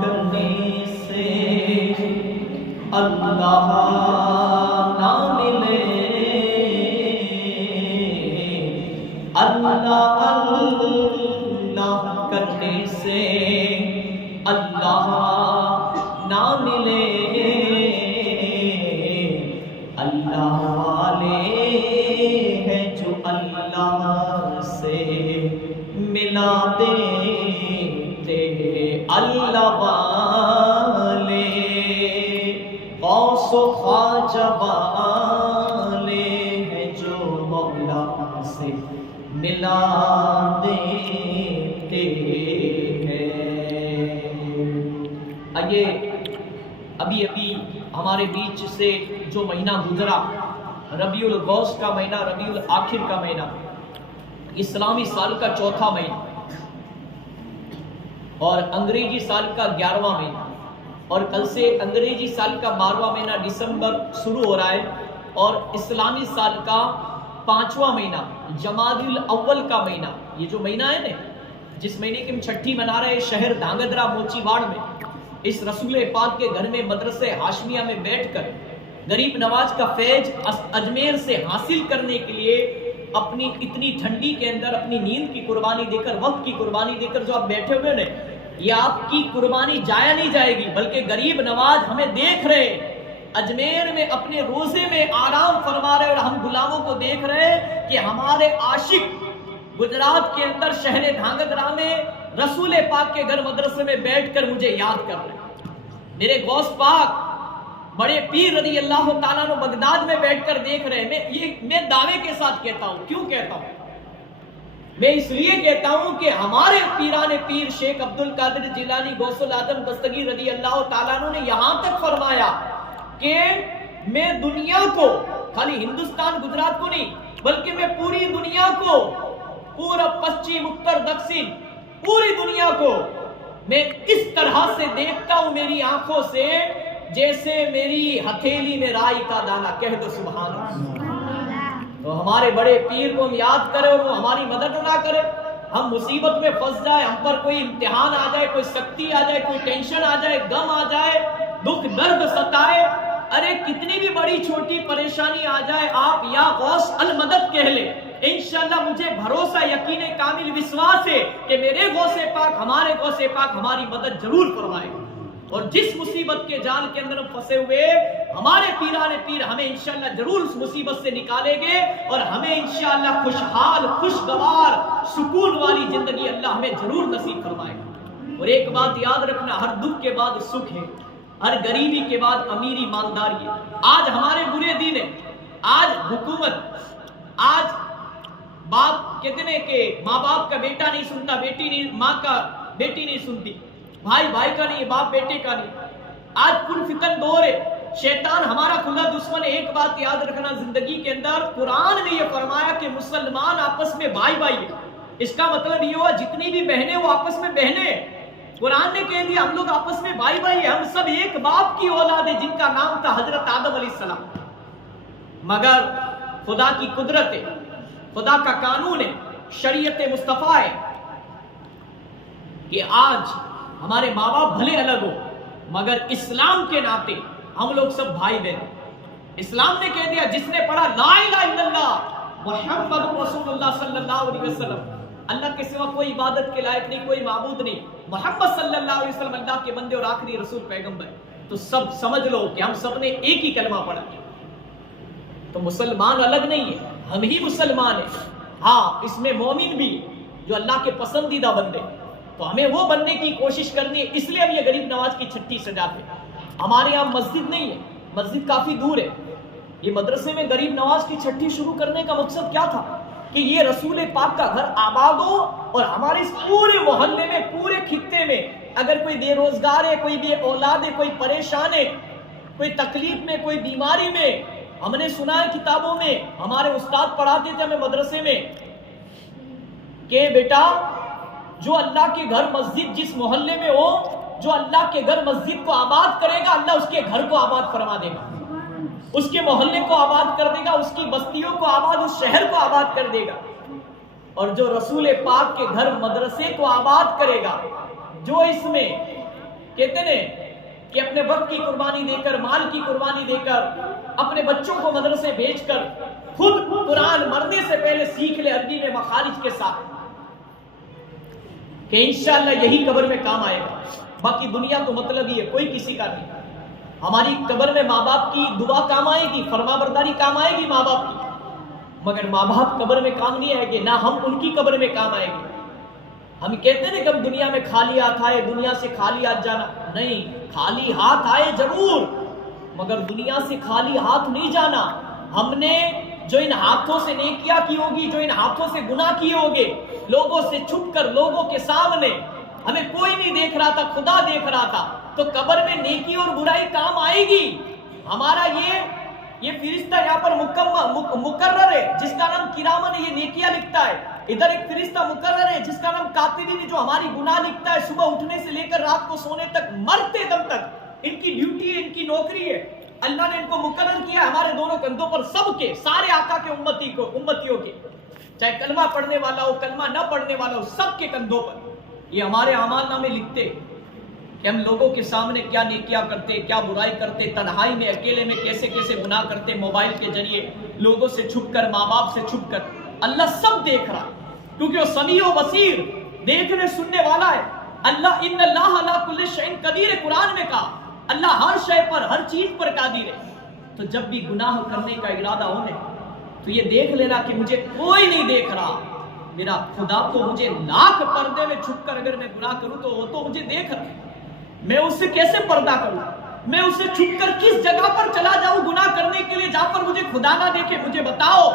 کرنے سے اللہ نہ ملے، اللہ کرنے سے اللہ نہ ملے، اللہ والے ہیں جو اللہ سے ملا دیتے، اللہ والے غوث و خواجہ والے ہیں جو مولا سے ملا دیتے ہیں۔ آئیے ابھی ہمارے بیچ سے جو مہینہ گزرا، ربیع الاوسط کا مہینہ، ربیع الاخر کا مہینہ، اسلامی سال کا چوتھا مہینہ اور انگریزی سال کا 11واں مہینہ، اور کل سے انگریزی سال کا 12واں مہینہ دسمبر شروع ہو رہا ہے، اور اسلامی سال کا 5واں مہینہ جمادی الاول کا مہینہ، یہ جو مہینہ ہے نا، جس مہینے کی ہم چھٹی منا رہے ہیں شہر دھانگدرا موچی واڑ میں، اس رسول پاک کے گھر میں مدرسہ ہاشمیہ میں بیٹھ کر غریب نواز کا فیض اجمیر سے حاصل کرنے کے لیے اپنی اتنی ٹھنڈی کے اندر اپنی نیند کی قربانی دے کر، وقت کی قربانی دے کر جو آپ بیٹھے ہوئے ہیں، یہ آپ کی قربانی جایا نہیں جائے گی، بلکہ غریب نواز ہمیں دیکھ رہے اجمیر میں اپنے روزے میں آرام فرما رہے، اور ہم غلاموں کو دیکھ رہے کہ ہمارے عاشق گجرات کے اندر شہر دھانگدرا میں رسول پاک کے گھر مدرسے میں بیٹھ کر مجھے یاد کر رہے۔ میرے غوث پاک بڑے پیر رضی اللہ تعالیٰ عنہ بغداد میں بیٹھ کر دیکھ رہے ہیں۔ میں دعوے کے ساتھ کہتا ہوں، کیوں کہتا ہوں؟ میں اس لیے کہتا ہوں کہ ہمارے پیران پیر شیخ عبد القادر جیلانی غوث العظم دستگیر رضی اللہ تعالیٰ عنہ نے یہاں تک فرمایا کہ میں دنیا کو، خالی ہندوستان گجرات کو نہیں، بلکہ میں پوری دنیا کو، پورا پشچم اتر دکشن، پوری دنیا کو میں اس طرح سے دیکھتا ہوں میری آنکھوں سے جیسے میری ہتھیلی میں رائی کا دانہ۔ کہہ دو سبحان اللہ۔ تو ہمارے بڑے پیر کو ہم یاد کریں اور وہ ہماری مدد نہ کرے، ہم مصیبت میں پھنس جائے، ہم پر کوئی امتحان آ جائے، کوئی سختی آ جائے، کوئی ٹینشن آ جائے، غم آ جائے، دکھ درد ستائے، ارے کتنی بھی بڑی چھوٹی پریشانی آ جائے، آپ یا غوث المدد کہہ لیں، انشاءاللہ مجھے بھروسہ، یقین کامل، وشواس ہے کہ میرے غوث پاک، ہمارے غوث پاک ہماری مدد ضرور فرمائے گا، اور جس مصیبت کے جال کے اندر ہم پھنسے ہوئے، ہمارے پیران پیر ہمیں انشاءاللہ ضرور اس مصیبت سے نکالیں گے، اور ہمیں انشاءاللہ خوشحال، خوشگوار، سکون والی زندگی اللہ ہمیں ضرور نصیب فرمائے گا۔ اور ایک بات یاد رکھنا، ہر دکھ کے بعد سکھ ہے، ہر غریبی کے بعد امیری، مالداری ہے۔ آج ہمارے برے دن ہے، آج حکومت، آج باپ کہتے ہیں کہ ماں باپ کا بیٹا نہیں سنتا، بیٹی نہیں، ماں کا بیٹی نہیں سنتی، بھائی بھائی کا نہیں، باپ بیٹے کا نہیں۔ آج پرفتن دور ہے، شیطان ہمارا کھلا دشمن ہے۔ ایک بات یاد رکھنا زندگی کے اندر، قرآن نے یہ فرمایا کہ مسلمان آپس میں بھائی بھائی ہے، اس کا مطلب یہ ہوا جتنی بھی بہنیں وہ آپس میں بہنیں ہیں۔ قرآن نے کہہ دیا ہم لوگ آپس میں بھائی بھائی ہیں، ہم سب ایک باپ کی اولاد ہے جن کا نام تھا حضرت آدم علیہ السلام۔ مگر خدا کی قدرت ہے، خدا کا قانون ہے، شریعت مصطفیٰ ہے کہ آج ہمارے ماں باپ بھلے الگ ہو مگر اسلام کے ناطے ہم لوگ سب بھائی بہن۔ اسلام نے کہہ دیا جس نے پڑھا لا الہ الا اللہ محمد رسول اللہ صلی اللہ علیہ وسلم، اللہ کے سوا کوئی عبادت کے لائق نہیں، کوئی معبود نہیں، محمد صلی اللہ علیہ وسلم اللہ کے بندے اور آخری رسول پیغمبر، تو سب سمجھ لو کہ ہم سب نے ایک ہی کلمہ پڑھا۔ تو مسلمان الگ نہیں ہے، ہم ہی مسلمان ہیں۔ ہاں اس میں مومن بھی جو اللہ کے پسندیدہ بندے، تو ہمیں وہ بننے کی کوشش کرنی ہے۔ اس لیے ہم یہ غریب نواز کی چھٹی سجاتے ہیں۔ ہمارے یہاں مسجد نہیں ہے، مسجد کافی دور ہے، یہ مدرسے میں غریب نواز کی چھٹی شروع کرنے کا مقصد کیا تھا کہ یہ رسول پاک کا گھر آباد ہو، اور ہمارے اس پورے محلے میں، پورے خطے میں اگر کوئی بے روزگار ہے، کوئی بے اولاد ہے، کوئی پریشان ہے، کوئی تکلیف میں، کوئی بیماری میں، ہم نے سنا ہے کتابوں میں، ہمارے استاد پڑھاتے تھے ہمیں مدرسے میں کہ بیٹا جو اللہ کے گھر مسجد جس محلے میں ہو، جو اللہ کے گھر مسجد کو آباد کرے گا، اللہ اس کے گھر کو آباد فرما دے گا، اس کے محلے کو آباد کر دے گا، اس کی بستیوں کو آباد، اس شہر کو آباد کر دے گا۔ اور جو رسول پاک کے گھر مدرسے کو آباد کرے گا، جو اس میں کہتے ہیں کہ اپنے وقت کی قربانی دے کر، مال کی قربانی دے کر، اپنے بچوں کو مدرسے بھیج کر خود قرآن مرنے سے پہلے سیکھ لے عربی میں مخارج کے ساتھ، کہ انشاءاللہ یہی قبر میں کام آئے گا. باقی دنیا تو مطلب ہی ہے، کوئی کسی کا نہیں. ہماری قبر میں ماں باپ کی دعا کام آئے گی، فرما برداری کام آئے گی ماں باپ کی، مگر ماں باپ قبر میں کام نہیں آئے گے، نہ ہم ان کی قبر میں کام آئے گے. ہم کہتے ہیں کہ ہم دنیا میں خالی ہاتھ آئے، دنیا سے خالی ہاتھ جانا. نہیں، خالی ہاتھ آئے ضرور، مگر دنیا سے خالی ہاتھ نہیں جانا. ہم نے جو ان ہاتھوں سے نیکیاں کی ہوگی، جو ان ہاتھوں سے گناہ کیے ہوگے، لوگوں سے چھپ کر، لوگوں کے سامنے، ہمیں کوئی نہیں دیکھ رہا تھا، خدا دیکھ رہا تھا، تو قبر میں نیکی اور برائی کام آئے گی. ہمارا یہ فرشتہ یہاں پر مقرر ہے جس کا نام کرامن، یہ نیکیاں لکھتا ہے. ادھر ایک فرشتہ مقرر ہے جس کا نام کاتبین، جو ہماری گناہ لکھتا ہے. صبح اٹھنے سے لے کر رات کو سونے تک، مرتے دم تک ان کی ڈیوٹی ہے، ان کی نوکری ہے. اللہ نے ان کو مقرر کیا ہمارے دونوں کندھوں پر، سب کے، سارے آقا کے امتیوں کے، چاہے کلمہ پڑھنے والا ہو، کلمہ نہ پڑھنے والا ہو، سب کے کندھوں پر. یہ ہمارے اعمال نامے لکھتے کہ ہم لوگوں کے سامنے کیا نیکیاں کرتے، کیا برائی کرتے، تنہائی میں، اکیلے میں کیسے کیسے گناہ کرتے، موبائل کے ذریعے، لوگوں سے چھپ کر، ماں باپ سے چھپ کر. اللہ سب دیکھ رہا ہے، کیونکہ وہ سمیع و بصیر، دیکھنے سننے والا ہے. اللہ ان اللہ علی کل شیء قدیر، قرآن میں کہا اللہ ہر شے پر، ہر چیز پر قادر ہے. تو جب بھی گناہ کرنے کا ارادہ ہونے تو یہ دیکھ لینا کہ مجھے کوئی نہیں دیکھ رہا، میرا خدا تو مجھے لاکھ پردے میں چھپ کر اگر میں گناہ کروں تو وہ تو مجھے دیکھ رہا ہے. میں اس سے کیسے پردہ کروں؟ میں اس سے چھپ کر کس جگہ پر چلا جاؤں گناہ کرنے کے لیے جہاں پر مجھے خدا نہ دیکھے؟ مجھے بتاؤ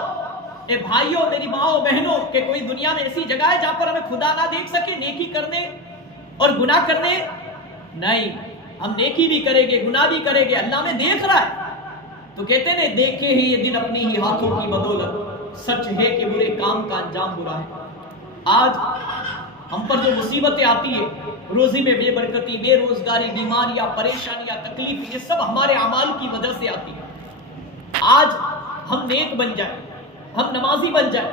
اے بھائیوں، میری ماں بہنوں، کہ کوئی دنیا میں ایسی جگہ ہے جہاں پر ہمیں خدا نہ دیکھ سکے نیکی کرنے اور گناہ کرنے؟ نہیں، ہم نیکی بھی کریں گے، گناہ بھی کریں گے، اللہ میں دیکھ رہا ہے. تو کہتے ہیں دیکھے ہی یہ دن اپنی ہی ہاتھوں کی بدولت، سچ ہے کہ برے کام کا انجام برا ہے. آج ہم پر جو مصیبتیں آتی ہے، روزی میں بے برکتی، بے روزگاری، بیماریاں، پریشانیاں، تکلیف، یہ سب ہمارے اعمال کی وجہ سے آتی ہے. آج ہم نیک بن جائیں، ہم نمازی بن جائیں،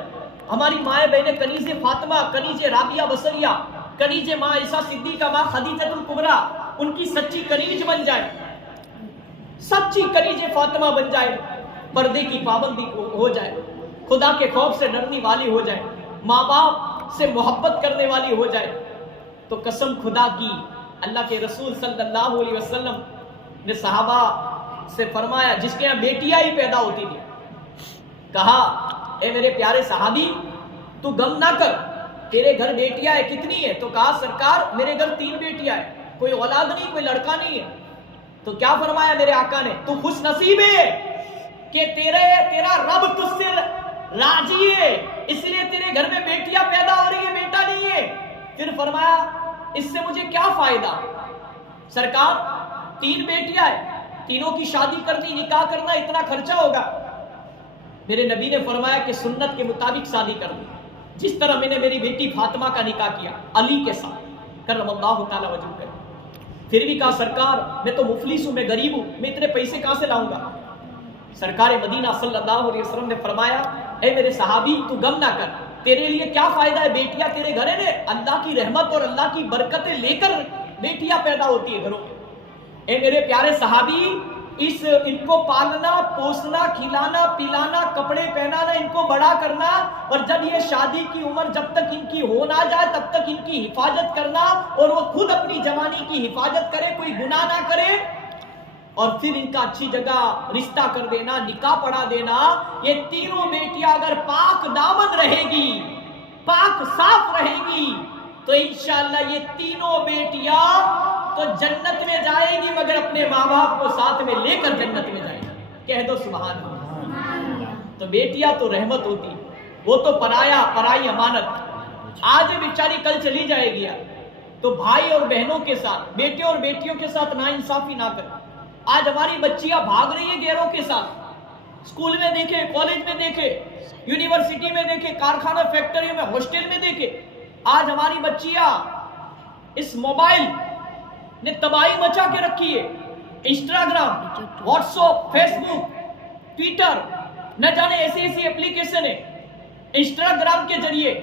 ہماری مائیں بہنیں کنیز فاطمہ، کنیز رابعہ بصریہ، کنیز ماں عائشہ صدیقہ، ماں خدیجہ الکبریٰ، ان کی سچی کنیز بن جائے، سچی کنیز فاطمہ بن جائے، پردے کی پابندی ہو جائے، خدا کے خوف سے ڈرنے والی ہو جائے، ماں باپ سے محبت کرنے والی ہو جائے، تو قسم خدا کی، اللہ کے رسول صلی اللہ علیہ وسلم نے صحابہ سے فرمایا، جس کے یہاں بیٹیاں ہی پیدا ہوتی تھی، کہا اے میرے پیارے صحابی، تو غم نہ کر، تیرے گھر بیٹیاں ہیں، کتنی ہے؟ تو کہا سرکار میرے گھر 3 بیٹیاں ہیں، کوئی اولاد نہیں، کوئی لڑکا نہیں ہے. تو کیا فرمایا میرے آقا نے؟ تو خوش نصیب ہے کہ تیرا رب تجھ سے راضی ہے، اس لیے تیرے گھر میں بیٹیاں پیدا ہو رہی ہے، بیٹا نہیں ہے. پھر فرمایا اس سے مجھے کیا فائدہ؟ سرکار 3 بیٹیاں ہیں، تینوں کی شادی کرنی، نکاح کرنا، اتنا خرچہ ہوگا. میرے نبی نے فرمایا کہ سنت کے مطابق شادی کرنی، جس طرح میں نے میری بیٹی فاطمہ کا نکاح کیا علی کے ساتھ کرم اللہ تعالی وجہ کر. پھر بھی کہا سرکار میں تو مفلس ہوں، میں غریب ہوں، میں اتنے پیسے کہاں سے لاؤں گا؟ سرکار مدینہ صلی اللہ علیہ وسلم نے فرمایا اے میرے صحابی، تو غم نہ کر، تیرے لیے کیا فائدہ ہے؟ بیٹیاں تیرے گھر ہیں، اللہ کی رحمت اور اللہ کی برکتیں لے کر بیٹیاں پیدا ہوتی ہیں گھروں میں. اے میرے پیارے صحابی، ان کو پالنا، پوسنا، کھلانا، پلانا، کپڑے پہنانا، ان کو بڑا کرنا، اور جب یہ شادی کی عمر جب تک ان کی ہو نہ جائے تب تک ان کی حفاظت کرنا، اور وہ خود اپنی جوانی کی حفاظت کرے، کوئی گناہ نہ کرے، اور پھر ان کا اچھی جگہ رشتہ کر دینا، نکاح پڑھا دینا. یہ تینوں بیٹیاں اگر پاک دامن رہے گی، پاک صاف رہے گی، تو انشاءاللہ یہ تینوں بیٹیاں تو جنت میں جائے گی، مگر اپنے ماں باپ کو ساتھ میں لے کر جنت میں جائے گی. کہہ دو سبحان اللہ. تو بیٹیاں تو رحمت ہوتی، وہ تو پرائی امانت، آج بیچاری کل چلی جائے گی. تو بھائی اور بہنوں کے ساتھ، بیٹے اور بیٹیوں کے ساتھ ناانصافی نہ کریں. آج ہماری بچیاں بھاگ رہی ہیں غیروں کے ساتھ، اسکول میں دیکھے، کالج میں دیکھے، یونیورسٹی میں دیکھے، کارخانہ فیکٹریوں میں، ہاسٹل میں دیکھے. آج ہماری بچیاں اس موبائل نے تباہی مچا کے رکھی ہے. انسٹاگرام، واٹس ایپ، فیس بک، ٹویٹر، نہ جانے ایسی ایپلیکیشن ہے. انسٹاگرام کے ذریعے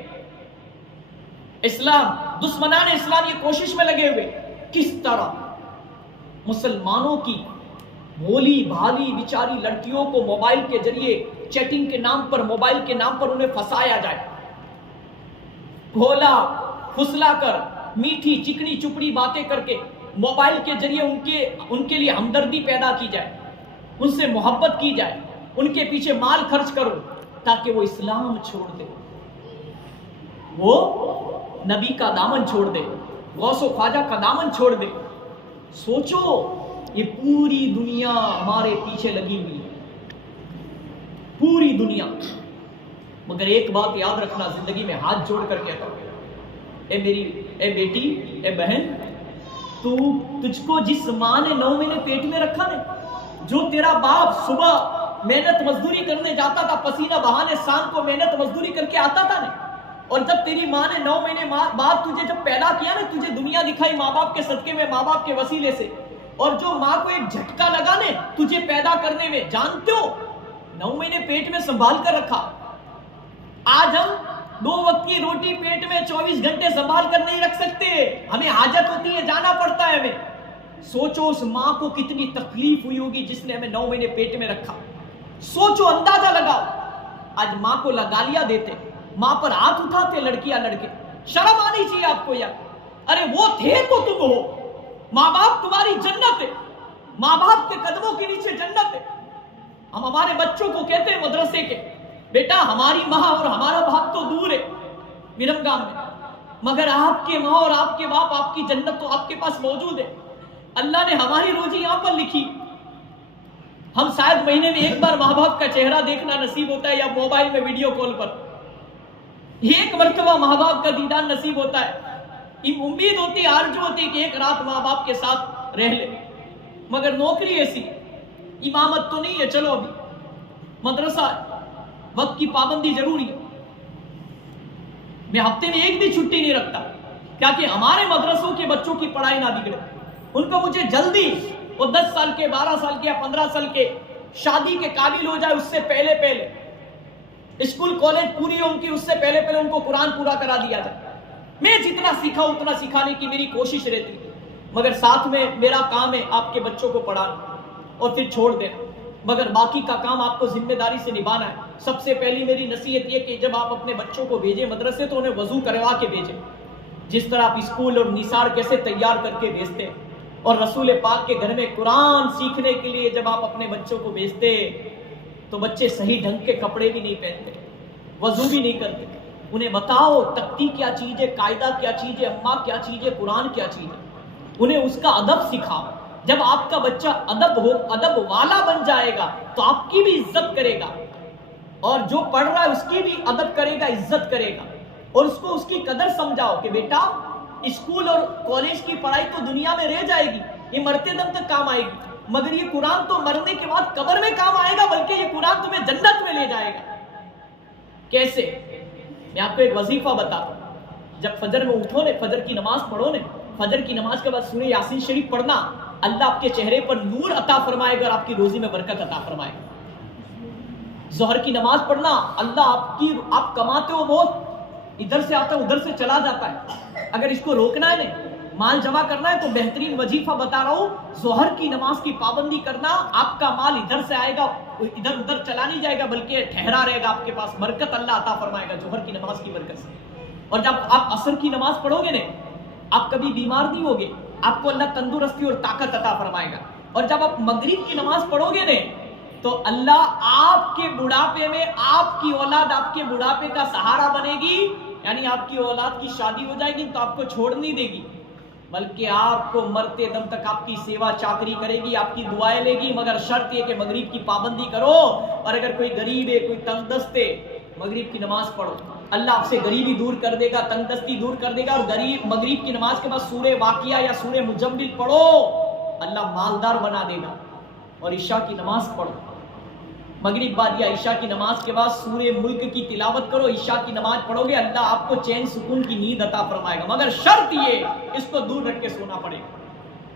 اسلام دشمنان اسلام یہ کوشش میں لگے ہوئے کس طرح مسلمانوں کی بھولی بھالی بیچاری لڑکیوں کو موبائل کے ذریعے چیٹنگ کے نام پر، موبائل کے نام پر انہیں پھنسایا جائے، بھولا پھسلا کر میٹھی چکنی چپڑی باتیں کر کے موبائل کے ذریعے ان کے لیے ہمدردی پیدا کی جائے، ان سے محبت کی جائے، ان کے پیچھے مال خرچ کرو تاکہ وہ اسلام چھوڑ دے، وہ نبی کا دامن چھوڑ دے، غوث و خواجہ کا دامن چھوڑ دے۔ سوچو یہ پوری دنیا ہمارے پیچھے لگی ہوئی ہے، پوری دنیا۔ مگر ایک بات یاد رکھنا، زندگی میں ہاتھ جوڑ کر کہتا ہوں، اے بیٹی، اے بہن، تجھ کو جس ماں نے 9 مہینے پیٹ میں رکھا نا، جو تیرا باپ صبح محنت مزدوری کرنے جاتا تھا، پسینہ بہانے، شام کو محنت مزدوری کر کے آتا تھا نا، اور جب تیری ماں نے 9 مہینے بعد تجھے جب پیدا کیا نا، تجھے دنیا دکھائی ماں باپ کے صدقے میں، ماں باپ کے وسیلے سے، اور جو ماں کو ایک جھٹکا لگا نے تجھے پیدا کرنے میں، جانتے ہو 9 مہینے پیٹ میں سنبھال کر رکھا۔ آج ہم 2 وقت کی روٹی پیٹ میں 24 گھنٹے سنبھال کر نہیں رکھ سکتے، ہمیں حاجت ہوتی ہے، جانا پڑتا ہے ہمیں۔ سوچو اس ماں کو کتنی تکلیف ہوئی ہوگی جس نے ہمیں 9 مہینے پیٹ میں رکھا۔ سوچو، اندازہ لگاؤ، آج ماں کو لگالیاں دیتے، ماں پر ہاتھ اٹھاتے لڑکیاں لڑکے، شرم آنی چاہیے آپ کو یار۔ ارے وہ تھے تو تم ہو، ماں باپ تمہاری جنت ہے، ماں باپ کے قدموں کے نیچے جنت ہے۔ ہم ہمارے بچوں کو کہتے ہیں مدرسے کے، بیٹا ہماری ماں اور ہمارا باپ تو دور ہے ویرمگام میں، مگر آپ کے ماں اور آپ کے باپ، آپ کی جنت تو آپ کے پاس موجود ہے۔ اللہ نے ہماری روزی یہاں پر لکھی، ہم شاید مہینے میں ایک بار ماں باپ کا چہرہ دیکھنا نصیب ہوتا ہے، یا موبائل میں ویڈیو کال پر ایک مرتبہ ماں باپ کا دیدار نصیب ہوتا ہے۔ امید ہوتی، آرزو ہوتی کہ ایک رات ماں باپ کے ساتھ رہ لے، مگر نوکری ایسی، امامت تو نہیں ہے، چلو ابھی مدرسہ، وقت کی پابندی ضروری ہے۔ میں ہفتے میں ایک بھی چھٹی نہیں رکھتا، کیا کہ ہمارے مدرسوں کے بچوں کی پڑھائی نہ بگڑے، ان کو مجھے جلدی، وہ 10 سال کے، 12 سال کے یا 15 سال کے شادی کے قابل ہو جائے، اس سے پہلے اسکول کالج پوری ہو ان کی، اس سے پہلے ان کو قرآن پورا کرا دیا جائے۔ میں جتنا سیکھا اتنا سکھانے کی میری کوشش رہتی، مگر ساتھ میں میرا کام ہے آپ کے بچوں کو پڑھانا اور پھر چھوڑ دینا، مگر باقی کا کام آپ کو ذمہ داری سے نبھانا ہے۔ سب سے پہلی میری نصیحت یہ کہ جب آپ اپنے بچوں کو بھیجیں مدرسے تو انہیں وضو کروا کے بھیجیں، جس طرح آپ اسکول اور نثار کیسے تیار کر کے بھیجتے ہیں، اور رسول پاک کے گھر میں قرآن سیکھنے کے لیے جب آپ اپنے بچوں کو بھیجتے تو بچے صحیح ڈھنگ کے کپڑے بھی نہیں پہنتے، وضو بھی نہیں کرتے۔ انہیں بتاؤ تختی کیا چیز ہے، قاعدہ کیا چیز ہے، اماں کیا چیز ہے، قرآن کیا چیز ہے، انہیں اس کا ادب سکھاؤ۔ جب آپ کا بچہ ادب والا بن جائے گا تو آپ کی بھی عزت کرے گا، اور جو پڑھ رہا ہے اس کی بھی ادب کرے گا، عزت کرے گا، اور اس کو اس کی قدر سمجھاؤ کہ بیٹا اسکول اور کالج کی پڑھائی تو دنیا میں رہ جائے گی، یہ مرتے دم تک کام آئے گی، مگر یہ قرآن تو مرنے کے بعد قبر میں کام آئے گا، بلکہ یہ قرآن تمہیں جنت میں لے جائے گا۔ کیسے؟ میں آپ کو ایک وظیفہ بتاتا ہوں۔ جب فجر میں اٹھو نے، فجر کی نماز پڑھو نے، فجر کی نماز کے بعد سورہ یاسین شریف پڑھنا، اللہ آپ کے چہرے پر نور عطا فرمائے گا اور آپ کی روزی میں برکت عطا فرمائے گا۔ ظہر کی نماز پڑھنا، اللہ آپ کماتے ہو بہت، ادھر سے آتا ہے ادھر سے چلا جاتا ہے، اگر اس کو روکنا ہے نا، مال جمع کرنا ہے تو بہترین وظیفہ بتا رہا ہوں، ظہر کی نماز کی پابندی کرنا، آپ کا مال ادھر سے آئے گا، ادھر ادھر چلا نہیں جائے گا، بلکہ ٹھہرا رہے گا آپ کے پاس، برکت اللہ عطا فرمائے گا ظہر کی نماز کی برکت سے۔ اور جب آپ عصر کی نماز پڑھو گے نا، آپ کبھی بیمار نہیں ہوگے، آپ کو اللہ تندرستی اور طاقت عطا فرمائے گا۔ اور جب آپ مغرب کی نماز پڑھو گے نا تو اللہ آپ کے بڑھاپے میں، آپ کی اولاد آپ کے بڑھاپے کا سہارا بنے گی، یعنی آپ کی اولاد کی شادی ہو جائے گی تو آپ کو چھوڑ نہیں دے گی، بلکہ آپ کو مرتے دم تک آپ کی سیوا چاکری کرے گی، آپ کی دعائیں لے گی، مگر شرط یہ کہ مغرب کی پابندی کرو، اور اگر کوئی غریب ہے، کوئی تنگ دست ہے، مغرب کی نماز پڑھو، اللہ آپ سے غریبی دور کر دے گا، تنگ دستی دور کر دے گا، اور مغرب کی نماز کے بعد سورہ واقعہ یا سورہ مجمل پڑھو، اللہ مالدار بنا دے گا۔ اور عشاء کی نماز پڑھو، مغرب بعد یا عشاء کی نماز کے بعد سورہ ملک کی تلاوت کرو، عشاء کی نماز پڑھو گے، اللہ آپ کو چین سکون کی نیند عطا فرمائے گا، مگر شرط یہ اس کو دور رکھ کے سونا پڑے گا،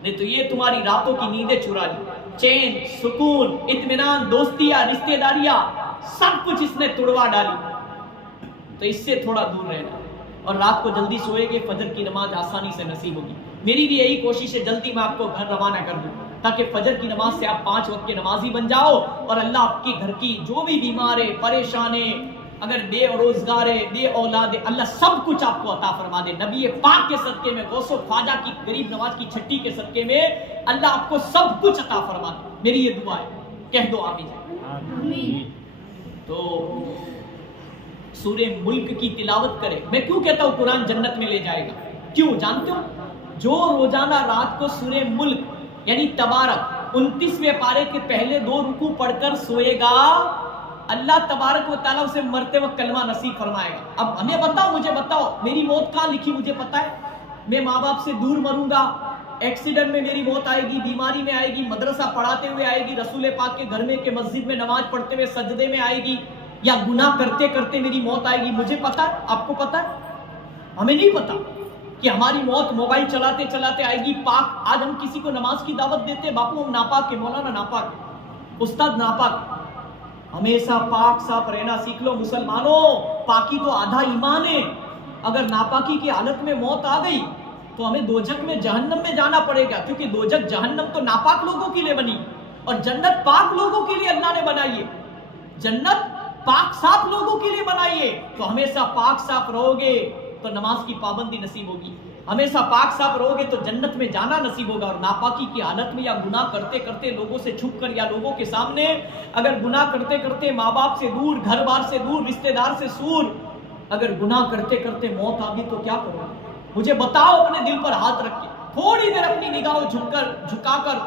نہیں تو یہ تمہاری راتوں کی نیندیں چرا لی، چین سکون اطمینان دوستیاں رشتہ داریاں سب کچھ اس نے توڑوا ڈالی، تو اس سے تھوڑا دور رہنا۔ اور رات کو جلدی سوئے گے، فجر کی نماز آسانی سے نصیب ہوگی۔ میری بھی یہی کوشش ہے جلدی میں آپ کو گھر روانہ کر دوں، تاکہ فجر کی نماز سے آپ 5 وقت کے نمازی بن جاؤ، اور اللہ آپ کی گھر کی جو بھی بیمار ہے، پریشان ہے، اگر بے روزگار ہے، بے اولاد ہے، اللہ سب کچھ آپ کو عطا فرما دے۔ نبی پاک کے صدقے میں، غوث و خواجہ کی غریب نواز کی چھٹی کے صدقے میں اللہ آپ کو سب کچھ عطا فرما دے، میری یہ دعا ہے، کہہ دو آمین۔ تو سورہ ملک کی تلاوت کرے۔ میں کیوں کہتا ہوں قرآن جنت میں لے جائے گا؟ کیوں جانتے ہو؟ جو روزانہ رات کو سورہ ملک یعنی تبارک 29ویں پارے کے پہلے 2 رکوع پڑھ کر سوئے گا، اللہ تبارک و تعالیٰ اسے مرتے وقت کلمہ نصیب فرمائے گا۔ اب ہمیں بتاؤ، مجھے بتاؤ، میری موت کہاں لکھی مجھے پتا ہے؟ میں ماں باپ سے دور مروں گا، ایکسیڈنٹ میں میری موت آئے گی، بیماری میں آئے گی، مدرسہ پڑھاتے ہوئے آئے گی، رسول پاک کے گھر میں کہ مسجد میں نماز پڑھتے ہوئے سجدے میں آئے گی، یا گناہ کرتے کرتے میری موت آئے گی؟ مجھے پتا ہے، آپ کو پتا ہے؟ ہمیں نہیں پتا کہ ہماری موت موبائل چلاتے چلاتے آئے گی۔ پاک آج ہم کسی کو نماز کی دعوت دیتے، باپو ہم ناپاک ہے، مولانا ناپاک ہے، استاد ناپاک ہے۔ ہمیشہ پاک صاف رہنا سیکھ لو مسلمانوں، پاکی تو آدھا ایمان ہے۔ اگر ناپاکی کی حالت میں موت آ گئی تو ہمیں دوزخ میں جہنم میں جانا پڑے گا، کیونکہ دوزخ جہنم تو ناپاک لوگوں کے لیے بنی، اور جنت پاک لوگوں کے لیے اللہ نے بنائی ہے۔ جنت پاک صاف لوگوں کے لیے بنائیے، تو ہمیشہ پاک صاف رہو گے تو نماز کی پابندی نصیب ہوگی، ہمیشہ پاک صاف رہو گے تو جنت میں جانا نصیب ہوگا۔ اور ناپاکی کی حالت میں یا گناہ کرتے کرتے لوگوں سے چھپ کر یا لوگوں کے سامنے، اگر گناہ کرتے کرتے ماں باپ سے دور، گھر بار سے دور، رشتہ دار سے دور، اگر گناہ کرتے کرتے موت آ گئی تو کیا کرو؟ مجھے بتاؤ، اپنے دل پر ہاتھ رکھ کے تھوڑی دیر اپنی نگاہ جھکا کر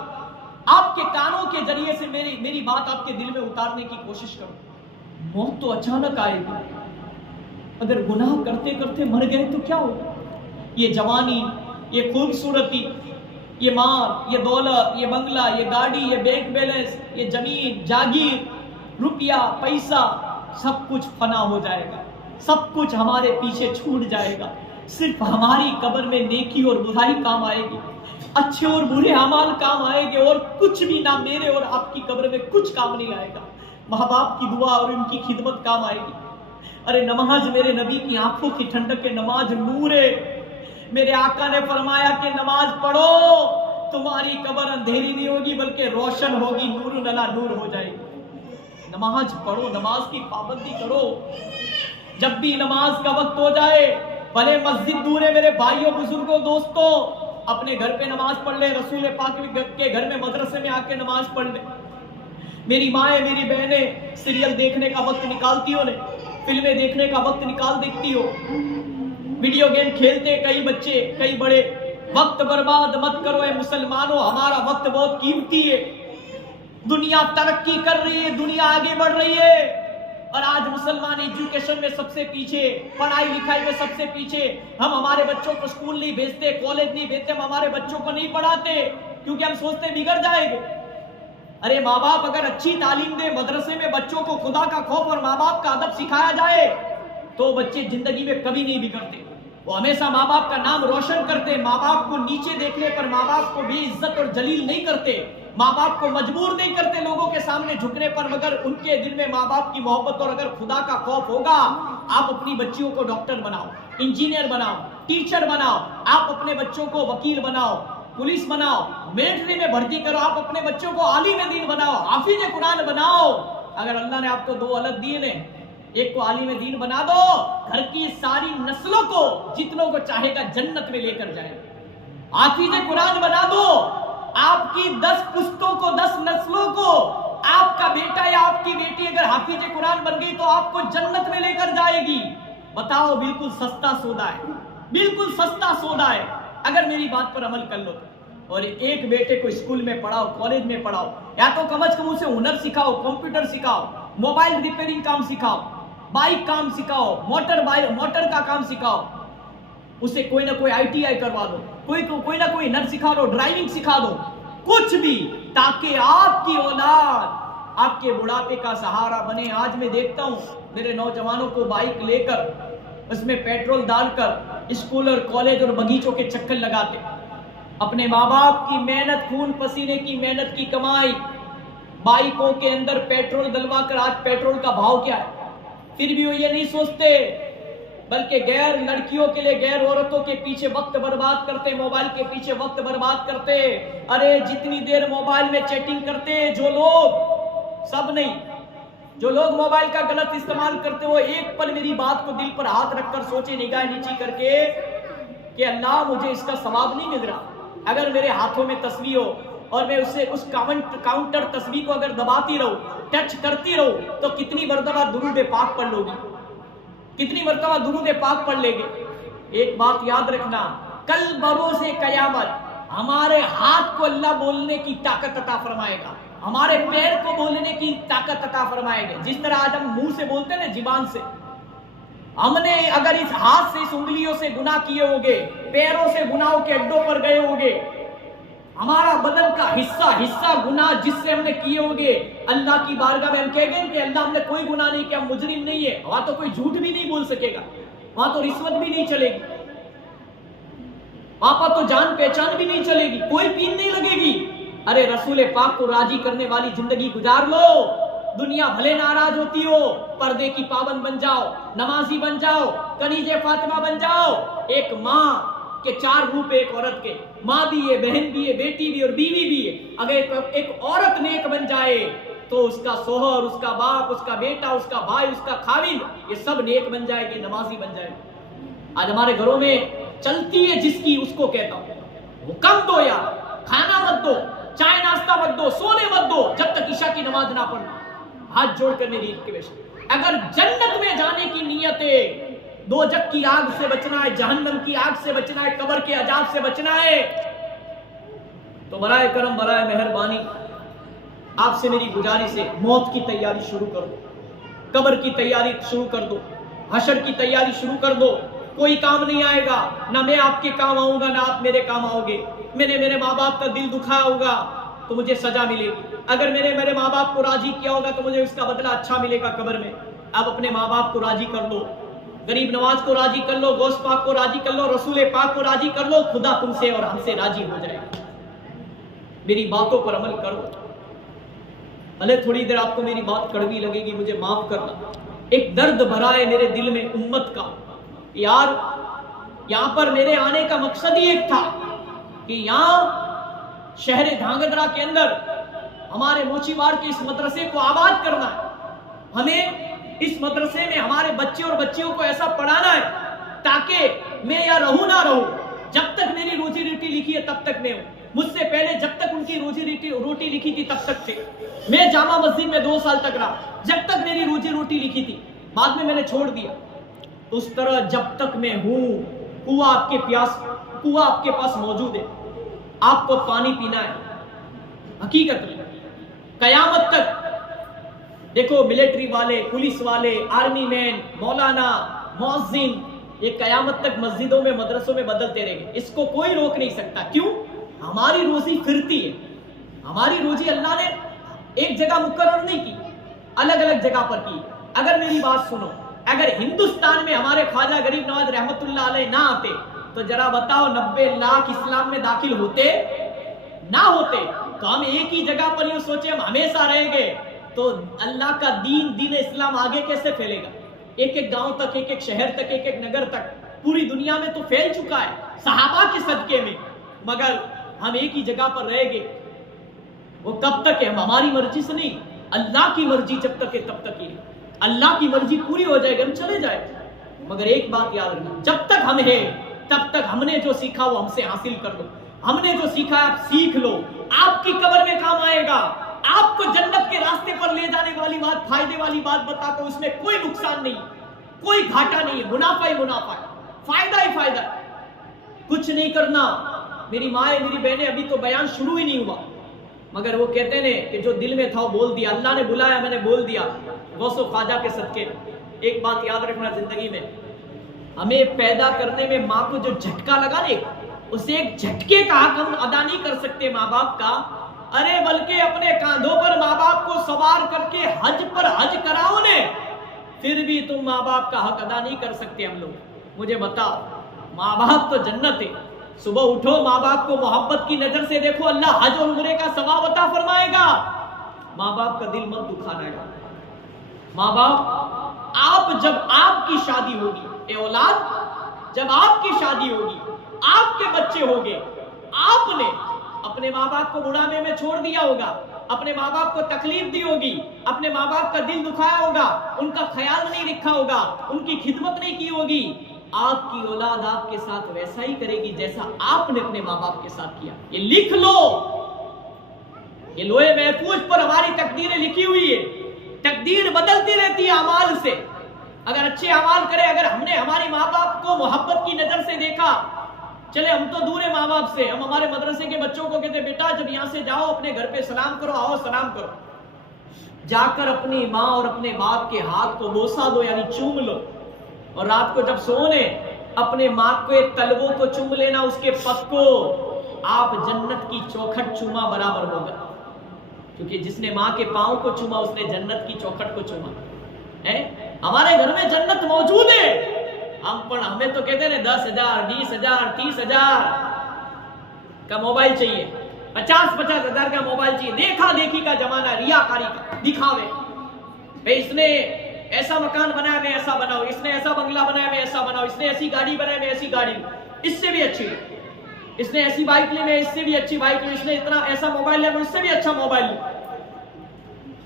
آپ کے کانوں کے ذریعے سے میری بات آپ کے دل میں اتارنے کی کوشش کرو۔ موت تو اچانک آئے گی، اگر گناہ کرتے کرتے مر گئے تو کیا ہوگا؟ یہ جوانی، یہ خوبصورتی، یہ مال، یہ دولت، یہ بنگلہ، یہ گاڑی، یہ بینک بیلنس، یہ زمین جاگیر، روپیہ پیسہ، سب کچھ فنا ہو جائے گا، سب کچھ ہمارے پیچھے چھوٹ جائے گا۔ صرف ہماری قبر میں نیکی اور برائی کام آئے گی، اچھے اور برے اعمال کام آئے گے، اور کچھ بھی نہ میرے اور آپ کی قبر میں کچھ کام نہیں آئے گا۔ ماں باپ کی دعا اور ان کی خدمت کام آئے گی۔ ارے نماز میرے نبی کی آنکھوں کی ٹھنڈک ہے، نماز نور ہے۔ میرے آقا نے فرمایا کہ نماز پڑھو، تمہاری قبر اندھیری نہیں ہوگی بلکہ روشن ہوگی، نور علی نور ہو جائے گی۔ نماز پڑھو، نماز کی پابندی کرو۔ جب بھی نماز کا وقت ہو جائے، بھلے مسجد دور ہے، میرے بھائیوں بزرگوں دوستوں، اپنے گھر پہ نماز پڑھ لے، رسول پاک کے گھر میں مدرسے میں آ کے نماز پڑھ لے۔ میری مائیں، میری بہنیں سیریل دیکھنے کا وقت نکالتی ہو، فلمیں دیکھنے کا وقت نکال دیکھتی ہو، ویڈیو گیم کھیلتے کئی بچے کئی بڑے، وقت برباد مت کرو اے مسلمانوں، ہمارا وقت بہت قیمتی ہے۔ دنیا ترقی کر رہی ہے، دنیا آگے بڑھ رہی ہے، اور آج مسلمان ایجوکیشن میں سب سے پیچھے، پڑھائی لکھائی میں سب سے پیچھے۔ ہم ہمارے بچوں کو اسکول نہیں بھیجتے، کالج نہیں بھیجتے، ہم ہمارے بچوں کو نہیں پڑھاتے کیونکہ ہم سوچتے بگڑ جائیں گے۔ ارے ماں باپ اگر اچھی تعلیم دے، مدرسے میں بچوں کو خدا کا خوف اور ماں باپ کا ادب سکھایا جائے تو بچے زندگی میں کبھی نہیں بگڑتے، وہ ہمیشہ ماں باپ کا نام روشن کرتے، ماں باپ کو نیچے دیکھنے پر ماں باپ کو بے عزت اور ذلیل نہیں کرتے، ماں باپ کو مجبور نہیں کرتے لوگوں کے سامنے جھکنے پر، مگر ان کے دل میں ماں باپ کی محبت اور اگر خدا کا خوف ہوگا۔ آپ اپنی بچیوں کو ڈاکٹر بناؤ، انجینئر بناؤ، ٹیچر بناؤ، آپ اپنے بچوں کو وکیل بناؤ، پولیس بناؤ، ملٹری میں بھرتی کرو، آپ اپنے بچوں کو عالم دین بناؤ، حافظ قرآن بناؤ۔ اگر اللہ نے آپ کو 2 الگ دیے نے، ایک کو عالم دین بنا دو، گھر کی ساری نسلوں کو، جتنوں کو چاہے گا جنت میں لے کر جائے۔ حافظ قرآن بنا دو، آپ کی 10 پشتوں کو، 10 نسلوں کو، آپ کا بیٹا یا آپ کی بیٹی اگر حافظ قرآن بن گئی تو آپ کو جنت میں لے کر جائے گی۔ بتاؤ، بالکل سستا سودا ہے، بالکل سستا سودا ہے اگر میری بات پر عمل کر لو۔ اور ایک بیٹے کو اسکول میں پڑھاؤ، کالج میں پڑھاؤ، یا تو کم از کم اسے ہنر سکھاؤ، کمپیوٹر سکھاؤ، موبائل ریپیئرنگ کام سکھاؤ، بائک کام سکھاؤ، موٹر کا کام سکھاؤ، اسے کوئی نہ کوئی ITI کروا دو، کوئی نہ کوئی ہنر سکھا دو، ڈرائیونگ سکھا دو، کچھ بھی، تاکہ آپ کی اولاد آپ کے بڑھاپے کا سہارا بنے۔ آج میں دیکھتا ہوں میرے نوجوانوں کو بائک لے کر، اس میں پیٹرول ڈال کر اسکول اور کالج اور بغیچوں کے چکر لگاتے، اپنے ماں باپ کی محنت، خون پسینے کی محنت کی کمائی، بائکوں کے اندر پیٹرول ڈلوا کر، آج پیٹرول کا بھاؤ کیا ہے، پھر بھی وہ یہ نہیں سوچتے بلکہ غیر لڑکیوں کے لیے غیر عورتوں کے پیچھے وقت برباد کرتے، موبائل کے پیچھے وقت برباد کرتے. ارے جتنی دیر موبائل میں چیٹنگ کرتے جو لوگ، سب نہیں، جو لوگ موبائل کا غلط استعمال کرتے وہ ایک پل میری بات کو دل پر ہاتھ رکھ کر سوچے، نگاہ نیچی کر کے، کہ اللہ مجھے اس کا ثواب نہیں مل رہا. اگر میرے ہاتھوں میں تسبیح ہو اور میں اسے اس کاؤنٹر تسبیح کو اگر دباتی رہوں، ٹچ کرتی رہوں، تو کتنی مرتبہ درود پاک پڑھ لو گی، کتنی مرتبہ درود پاک پڑھ لے گے. ایک بات یاد رکھنا، کل بروز قیامت ہمارے ہاتھ کو اللہ بولنے کی طاقت عطا فرمائے گا، ہمارے پیر کو بولنے کی طاقت عطا فرمائے گا. جس طرح آج ہم منہ سے بولتے ہیں نا، زبان سے، ہم نے اگر اس ہاتھ سے، اس انگلیوں سے گناہ کیے ہوگے، پیروں سے گناہوں کے اڈوں پر گئے ہوگے، ہمارا بدن کا حصہ گناہ جس سے ہم نے کیے ہوگے، اللہ کی بارگاہ میں ہم کہیں گے کہ اللہ ہم نے کوئی گناہ نہیں کیا، مجرم نہیں ہے. وہاں تو کوئی جھوٹ بھی نہیں بول سکے گا، وہاں تو رشوت بھی نہیں چلے گی، وہاں پر تو جان پہچان بھی نہیں چلے گی، کوئی پین نہیں لگے گی. ارے رسول پاک کو راضی کرنے والی زندگی گزار لو. دنیا بھلے ناراض ہوتی ہو، پردے کی پابند بن جاؤ، نمازی بن جاؤ، کنیز فاطمہ بن جاؤ. ایک ماں کے 4 روپ ایک عورت کے، ماں بھی ہے، بہن بھی ہے، بیٹی بھی اور بیوی بھی ہے. اگر ایک عورت نیک بن جائے تو اس کا شوہر، اس کا باپ، اس کا بیٹا، اس کا بھائی، اس کا خاوند، یہ سب نیک بن جائے گی، نمازی بن جائے گی. آج ہمارے گھروں میں چلتی ہے جس کی، اس کو کہتا ہوں، وہ کم دو یار، کھانا مت دو، چائے ناشتہ مت دو، سونے مت دو جب تک عشاء کی نماز نہ پڑھنا. ہاتھ جوڑ کر میری ریکویسٹ، اگر جنت میں جانے کی نیت ہے، دوزخ کی آگ سے بچنا ہے، جہنم کی آگ سے بچنا ہے، قبر کے عذاب سے بچنا ہے، تو برائے کرم، برائے مہربانی آپ سے میری گزارش ہے، موت کی تیاری شروع کر دو، قبر کی تیاری شروع کر دو، حشر کی تیاری شروع کر دو. کوئی کام نہیں آئے گا، نہ میں آپ کے کام آؤں گا، نہ آپ میرے کام آؤ گے. میں نے میرے ماں باپ کا دل دکھایا ہوگا تو مجھے سزا ملے گی، اگر میں نے میرے ماں باپ کو راضی کیا ہوگا تو مجھے اس کا بدلہ اچھا ملے گا قبر میں. اب اپنے ماں باپ کو راضی کر لو، غریب نواز کو راضی کر لو، غوث پاک کو راضی کر لو، رسول پاک کو راضی کر لو، خدا تم سے اور ہم سے راضی ہو جائے گا. میری باتوں پر عمل کرو. بھلے تھوڑی دیر آپ کو میری بات کڑوی لگے گی، مجھے معاف کرنا. ایک درد بھرا ہے میرے دل میں امت کا. یار یہاں پر میرے آنے کا مقصد ہی ایک تھا کہ یہاں شہر دھانگدرا کے اندر ہمارے موچیوار کے اس مدرسے کو آباد کرنا ہے. ہمیں اس مدرسے میں ہمارے بچے اور بچیوں کو ایسا پڑھانا ہے تاکہ میں یا رہوں نہ رہوں، جب تک میری روزی روٹی لکھی ہے تب تک میں ہوں. مجھ سے پہلے جب تک ان کی روزی روٹی لکھی تھی تب تک تھے. میں جامع مسجد میں 2 سال تک رہا جب تک میری روزی روٹی لکھی تھی، بعد میں نے چھوڑ دیا. اس طرح جب تک میں ہوں، کنواں آپ کے پاس موجود ہے، آپ کو پانی پینا ہے. حقیقت میں قیامت تک دیکھو، ملٹری والے، پولیس والے، آرمی مین، مولانا، مؤذن، یہ قیامت تک مسجدوں میں، مدرسوں میں بدلتے رہیں گے. اس کو کوئی روک نہیں سکتا. کیوں؟ ہماری روزی پھرتی ہے. ہماری روزی اللہ نے ایک جگہ مقرر نہیں کی، الگ الگ جگہ پر کی. اگر میری بات سنو، اگر ہندوستان میں ہمارے خواجہ غریب نواز رحمت اللہ علیہ نہ آتے تو ذرا بتاؤ 90 لاکھ اسلام میں داخل ہوتے نہ ہوتے؟ تو ہم ایک ہی جگہ پر یوں سوچے ہم ہمیشہ رہیں گے تو اللہ کا دین اسلام آگے کیسے پھیلے گا؟ ایک ایک گاؤں تک، ایک ایک شہر تک، ایک ایک نگر تک، پوری دنیا میں تو پھیل چکا ہے صحابہ کے صدقے میں. مگر ہم ایک ہی جگہ پر رہیں گے. وہ کب تک ہے؟ ہماری مرضی سے نہیں، اللہ کی مرضی جب تک ہے تب تک ہی. اللہ کی مرضی پوری ہو جائے گی ہم چلے جائیں. مگر ایک بات یاد رکھنا، جب تک ہم ہیں تب تک ہم نے جو سیکھا وہ ہم سے حاصل کر لو. ہم نے جو سیکھا آپ سیکھ لو، آپ کی قبر میں کام آئے گا. آپ کو جنت کے راستے پر لے جانے والی بات، فائدے والی بات بتاتا ہوں، اس میں کوئی نقصان نہیں، کوئی گھاٹا نہیں ہے، منافع ہی منافع ہے، فائدہ ہی فائدہ ہے. کچھ نہیں کرنا. میری ماں، میری بہنیں، ابھی تو بیان شروع ہی نہیں ہوا، مگر وہ کہتے ہیں کہ جو دل میں تھا وہ بول دیا. اللہ نے بلایا، میں نے بول دیا. غوث و خواجہ کے صدقے. ایک بات یاد رکھنا، زندگی میں ہمیں پیدا کرنے میں ماں کو جو جھٹکا لگا نا، اسے ایک جھٹکے کا حق ہم ادا نہیں کر سکتے ماں باپ کا. ارے بلکہ اپنے کاندھوں پر ماں باپ کو سوار کر کے حج پر حج کراؤ نے، پھر بھی تم ماں باپ کا حق ادا نہیں کر سکتے ہم لوگ. مجھے بتاؤ، ماں باپ تو جنت ہے. صبح اٹھو، ماں باپ کو محبت کی نظر سے دیکھو، اللہ حج اور عمرے کا ثواب عطا فرمائے گا. ماں باپ کا دل مت دکھانا ہے. ماں باپ، آپ جب آپ کی شادی ہوگی، اے اولاد، جب آپ کی شادی ہوگی، آپ کے بچے ہوگے، آپ نے اپنے ماں باپ کو بڑھاپے میں چھوڑ دیا ہوگا، اپنے ماں باپ کو تکلیف دی ہوگی، اپنے ماں باپ کا دل دکھایا ہوگا، ان کا خیال نہیں رکھا ہوگا، ان کی خدمت نہیں کی ہوگی، آپ کی اولاد آپ کے ساتھ ویسا ہی کرے گی جیسا آپ نے اپنے ماں باپ کے ساتھ کیا۔ یہ لکھ لو، یہ لوہے محفوظ پر ہماری تقدیریں لکھی ہوئی ہے۔ تقدیر بدلتی رہتی ہے اعمال سے۔ اگر اچھے اعمال کرے، اگر ہم نے ہمارے ماں باپ کو محبت کی نظر سے دیکھا، چلے ہم تو دور ہیں ماں باپ سے، ہم ہمارے مدرسے کے بچوں کو کہتے بیٹا جب یہاں سے جاؤ اپنے گھر پہ سلام کرو، آؤ سلام کرو، جا کر اپنی ماں اور اپنے باپ کے ہاتھ کو بوسا دو، یعنی چوم لو، اور رات کو جب سونے اپنے ماں کے تلووں کو چوم لینا، اس کے پت کو، آپ جنت کی چوکھٹ چوما برابر ہوگا، کیونکہ جس نے ماں کے پاؤں کو چوما اس نے جنت کی چوکھٹ کو چوما ہے۔ ہمارے گھر میں جنت موجود ہے، ہمیں تو کہتے ہیں 10,000 20,000 30,000 کا موبائل چاہیے، 50,000 کا موبائل چاہیے، دیکھا دیکھی کا زمانہ، ریاکاری کا، دکھاوے، اس نے ایسا مکان بنایا میں ایسا بناؤ، اس نے ایسا بنگلہ بنایا میں ایسا بناؤ، اس نے ایسی گاڑی بنایا میں ایسی گاڑی، اس سے بھی اچھی، اس نے ایسی بائک لی میں اس سے بھی اچھی بائک لی، اس نے اتنا ایسا موبائل لیا میں اس سے بھی اچھا موبائل لی۔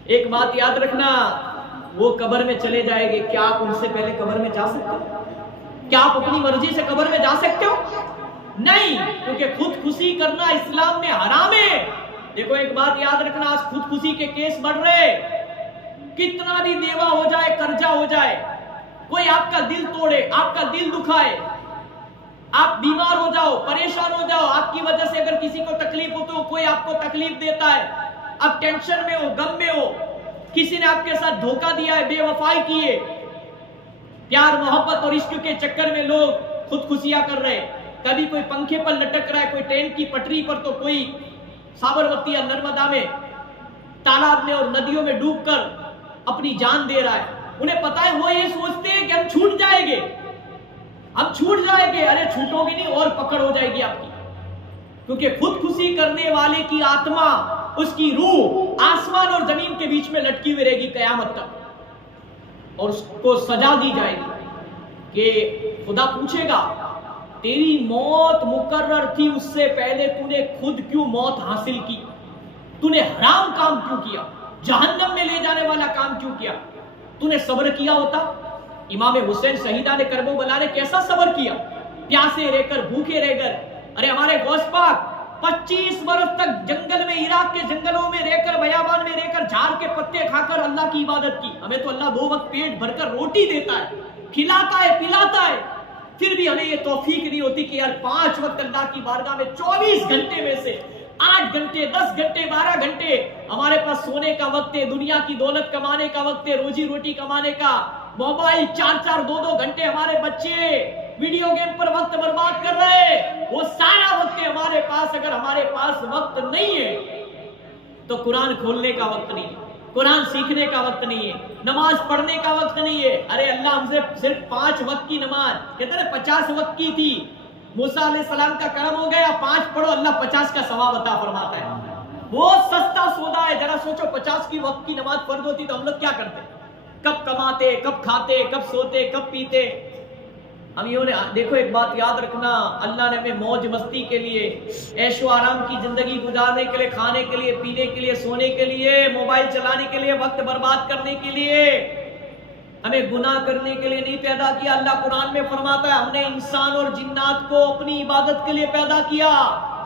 ایک بات یاد رکھنا، وہ قبر میں چلے جائے گے، کیا آپ ان سے پہلے قبر میں جا سکتے ہو؟ کیا آپ اپنی مرضی سے قبر میں جا سکتے ہو؟ نہیں، کیونکہ خودکشی کرنا اسلام میں حرام ہے۔ دیکھو ایک بات یاد رکھنا، آج خودکشی کے کیس بڑھ رہے، کتنا بھی دیوا ہو جائے، قرضہ ہو جائے، کوئی آپ کا دل توڑے، آپ کا دل دکھائے، آپ بیمار ہو جاؤ، پریشان ہو جاؤ، آپ کی وجہ سے اگر کسی کو تکلیف ہو تو کوئی آپ کو تکلیف دیتا ہے، آپ ٹینشن میں ہو، غم میں ہو، کسی نے آپ کے ساتھ دھوکہ دیا ہے، بے وفائی کی ہے، پیار محبت اور عشق کے چکر میں لوگ خودکشیاں کر رہے، کبھی کوئی پنکھے پر لٹک رہا ہے، کوئی ٹرین کی پٹری پر، تو کوئی سابرمتی یا نرمدا میں، تالاب میں اور ندیوں میں ڈوب کر اپنی جان دے رہا ہے۔ انہیں پتا ہے، وہ یہ سوچتے ہیں کہ ہم چھوٹ جائیں گے، ہم چھوٹ جائیں گے، ارے چھوٹو گی نہیں اور پکڑ ہو جائے گی آپ کی، کیونکہ خودکشی کرنے والے کی آتما، اس کی روح آسمان اور زمین کے بیچ میں لٹکی ہوئی رہے گی قیامت تک، اور اس کو سزا دی جائے گی کہ خدا پوچھے گا تیری موت مقرر تھی، اس سے پہلے تو نے خود کیوں موت حاصل کی، تو نے حرام کام کیوں کیا، جہنم میں لے جانے والا کام کیوں کیا، تو نے صبر کیا ہوتا۔ امام حسین شہیدان کربلا نے کیسا صبر کیا، پیاسے رہ کر، بھوکے رہ کر، ارے ہمارے غوث پاک 25 برس تک جنگل میں، عراق کے جنگلوں میں رہ کر، بیابان میں رہ کر، جھاڑ کے پتے کھا کر اللہ کی عبادت کی۔ ہمیں تو اللہ 2 وقت پیٹ بھر کر روٹی دیتا ہے، کھلاتا ہے، پلاتا ہے، پھر بھی ہمیں یہ توفیق نہیں ہوتی کہ یار 5 وقت اللہ کی بارگاہ میں 24 گھنٹے میں سے 8 گھنٹے 10 گھنٹے 12 گھنٹے ہمارے پاس سونے کا وقت ہے، دنیا کی دولت کمانے کا وقت ہے، روزی روٹی کمانے کا، موبائل 4 2 گھنٹے ہمارے بچے ویڈیو گیم پر وقت برباد کر رہے، وہ سارا وقت ہے ہمارے پاس۔ اگر ہمارے پاس وقت نہیں ہے تو قرآن کھولنے کا وقت نہیں ہے، قرآن سیکھنے کا وقت نہیں ہے، نماز پڑھنے کا وقت نہیں ہے۔ ارے اللہ ہم سے صرف 5 وقت کی نماز، کہتے ہیں 50 وقت کی تھی، موسیٰ علیہ السلام کا کرم ہو گیا، 5 پڑھو، اللہ 50 کا ثواب عطا فرماتا ہے۔ بہت سستا سودا ہے، ذرا سوچو 50 کی وقت کی نماز فرض ہوتی تو ہم لوگ کیا کرتے، کب کماتے، کب کھاتے، کب سوتے، کب پیتے۔ ہم نے دیکھو ایک بات یاد رکھنا، اللہ نے ہمیں موج مستی کے لیے، عیش و آرام کی زندگی گزارنے کے لیے، کھانے کے لیے، پینے کے لیے، سونے کے لیے، موبائل چلانے کے لیے، وقت برباد کرنے کے لیے، ہمیں گناہ کرنے کے لیے نہیں پیدا کیا۔ اللہ قرآن میں فرماتا ہے ہم نے انسان اور جنات کو اپنی عبادت کے لیے پیدا کیا۔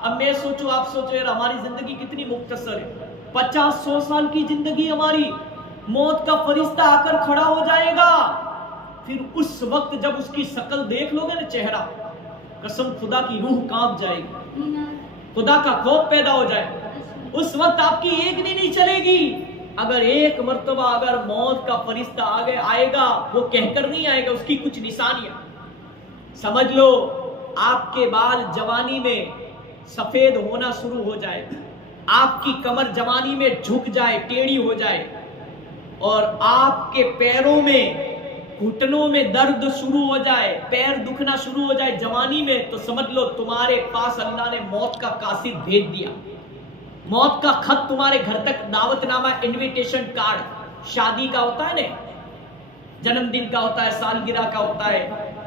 اب میں سوچوں، آپ سوچو یار ہماری زندگی کتنی مختصر ہے، 50-100 سال کی زندگی ہماری، موت کا فرشتہ آ کر کھڑا ہو جائے گا، پھر اس وقت جب اس کی شکل دیکھ لو گے نا، چہرہ، قسم خدا کی روح کانپ جائے گی، خدا کا خوف پیدا ہو جائے گا۔ اس وقت آپ کی ایک بھی نہیں چلے گی۔ اگر ایک مرتبہ اگر موت کا فرشتہ آگے آئے گا، وہ کہہ کر نہیں آئے گا، اس کی کچھ نشانیاں سمجھ لو۔ آپ کے بال جوانی میں سفید ہونا شروع ہو جائے، آپ کی کمر جوانی میں جھک جائے، ٹیڑھی ہو جائے، اور آپ کے پیروں میں، گھٹنوں میں درد شروع ہو جائے، پیر دکھنا شروع ہو جائے جوانی میں، تو سمجھ لو تمہارے پاس اللہ نے موت کا قاصد بھیج دیا، موت کا خط تمہارے گھر تک، دعوت نامہ، انویٹیشن کارڈ، شادی کا ہوتا ہے نا، جنم دن کا ہوتا ہے، سالگرہ کا ہوتا ہے،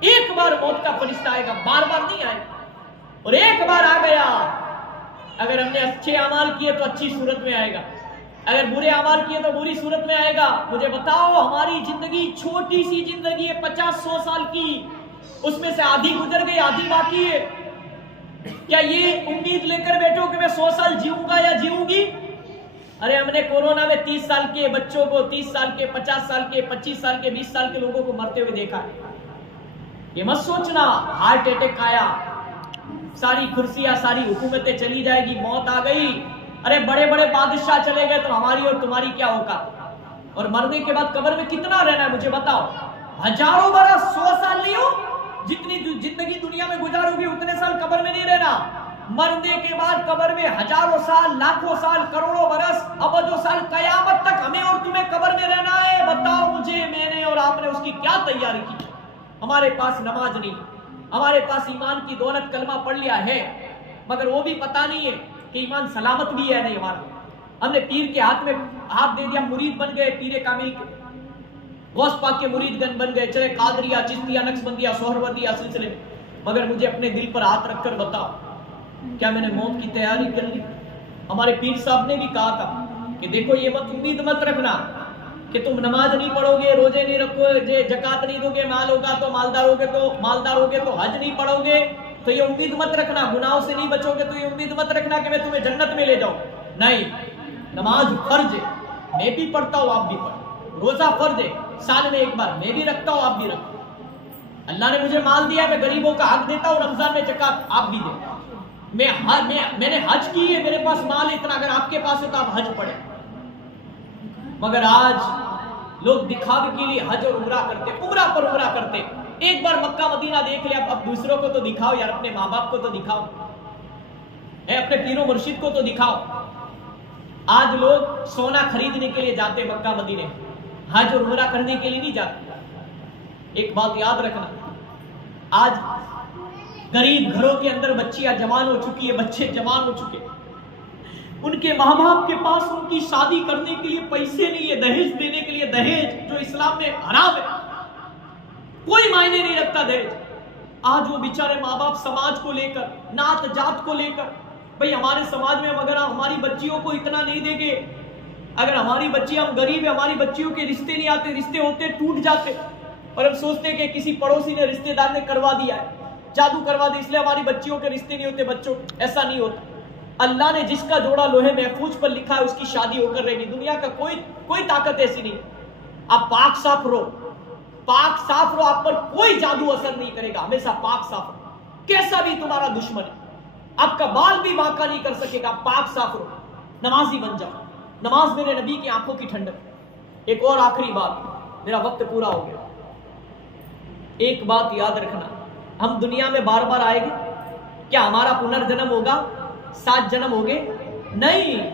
ایک بار موت کا فرشتہ آئے گا، بار بار نہیں آئے گا، اور ایک بار آ گیا، اگر ہم نے اچھے اعمال کیے تو اچھی صورت میں آئے گا، اگر برے اعمال کیے تو بری صورت میں آئے گا۔ مجھے بتاؤ، ہماری زندگی چھوٹی سی زندگی ہے، 50-100 سال کی، اس میں سے آدھی گزر گئی، آدھی باقی ہے۔ کیا یہ امید لے کر بیٹھو کہ میں 100 سال جیوں گا یا جیوں گی؟ ارے ہم نے کورونا میں 30 سال کے بچوں کو، 30 سال کے، 50 سال کے، 25 سال کے، 20 سال کے لوگوں کو مرتے ہوئے دیکھا ہے۔ یہ مت سوچنا ہارٹ اٹیک آیا، ساری کرسیاں، ساری حکومتیں چلی جائے گی، موت آ گئی، ارے بڑے بڑے بادشاہ چلے گئے تو ہماری اور تمہاری کیا ہوگا؟ اور مرنے کے بعد قبر میں کتنا رہنا ہے مجھے بتاؤ؟ ہزاروں برس، 100 سال نہیں ہو، جتنی زندگی دنیا میں گزارو گی اتنے سال قبر میں نہیں رہنا۔ مرنے کے بعد قبر میں ہزاروں سال، لاکھوں سال، کروڑوں برس، ابدوں سال، قیامت تک ہمیں اور تمہیں قبر میں رہنا ہے۔ بتاؤ مجھے، میں نے اور آپ نے اس کی کیا تیاری کی؟ ہمارے پاس نماز نہیں، ہمارے پاس ایمان کی دولت، کلمہ پڑھ لیا ہے، مگر وہ بھی پتہ نہیں ہے کہ ایمان سلامت بھی ہے نہیں ہمارا۔ ہم نے پیر کے ہاتھ میں ہاتھ دے دیا، مرید بن گئے، پیر کامل کے، غوث پاک کے مرید گن بن گئے، چلے قادریہ، چشتیہ، نقشبندیہ، سہروردیہ سلسلے میں، مگر مجھے اپنے دل پر ہاتھ رکھ کر بتاؤ، کیا میں نے موت کی تیاری کر لی؟ ہمارے پیر صاحب نے بھی کہا تھا کہ دیکھو یہ امید مت رکھنا کہ تم نماز نہیں پڑھو گے، روزے نہیں رکھو گے، زکات نہیں دو گے، مال ہوگا تو مالدار ہوگے تو حج نہیں پڑھو گے تو یہ امید مت رکھنا، گناہوں سے نہیں بچو گے تو یہ امید مت رکھنا کہ میں تمہیں جنت میں لے جاؤں۔ نہیں، نماز فرض ہے، میں بھی پڑھتا ہوں، آپ بھی پڑھو، روزہ فرض ہے، سال میں ایک بار میں بھی رکھتا ہوں، آپ بھی رکھو، اللہ نے مجھے مال دیا ہے، میں غریبوں کا حق دیتا ہوں، رمضان میں زکات آپ بھی دیں، میں نے حج کی ہے، میرے پاس مال اتنا، اگر آپ کے پاس ہے تو آپ حج پڑھیں۔ مگر آج لوگ دکھاوے کے لیے حج اور عمرہ کرتے، عمرہ پر عمرہ کرتے۔ ایک بار مکہ مدینہ دیکھ لیا، اب دوسروں کو تو دکھاؤ یار، اپنے ماں باپ کو تو دکھاؤ، اپنے پیر و مرشد کو تو دکھاؤ۔ آج لوگ سونا خریدنے کے لیے جاتے مکہ مدینے، حج اور عمرہ کرنے کے لیے نہیں جاتے۔ ایک بات یاد رکھنا، آج غریب گھروں کے اندر بچیاں جوان ہو چکی ہے، بچے جوان ہو چکے، ان کے ماں باپ کے پاس ان کی شادی کرنے کے لیے پیسے نہیں ہے، دہیج دینے کے لیے، دہیج جو اسلام میں حرام ہے، کوئی معنی نہیں رکھتا دہیج۔ آج وہ بیچارے ماں باپ سماج کو لے کر، نعت جات کو لے کر، بھئی ہمارے سماج میں اگر ہماری بچیوں کو اتنا نہیں دیں گے، اگر ہماری بچیاں، ہم غریب ہیں، ہماری بچیوں کے رشتے نہیں آتے، رشتے ہوتے ٹوٹ جاتے، اور ہم سوچتے کہ کسی پڑوسی نے، رشتے دار نے کروا دیا ہے، جادو کروا دے، اس لیے ہماری بچیوں کے رشتے نہیں ہوتے، بچوں ایسا نہیں ہوتا۔ اللہ نے جس کا جوڑا لوہے محفوظ پر لکھا ہے اس کی شادی ہو کر رہے گی، دنیا کا کوئی طاقت ایسی نہیں۔ آپ پاک صاف رہو، پاک صاف رہو، آپ پر کوئی جادو اثر نہیں کرے گا، ہمیشہ پاک صاف رہو، کیسا بھی تمہارا دشمن ہے، آپ کا بال بھی واقع نہیں کر سکے گا، پاک صاف رہو، نمازی بن جاؤ۔ نماز میرے نبی کی آنکھوں کی ٹھنڈک۔ ایک اور آخری بات، میرا وقت پورا ہو گیا، ایک بات یاد رکھنا، ہم دنیا میں بار بار آئے گے، کیا ہمارا پنرجنم ہوگا، 7 جنم ہو گئے؟ نہیں،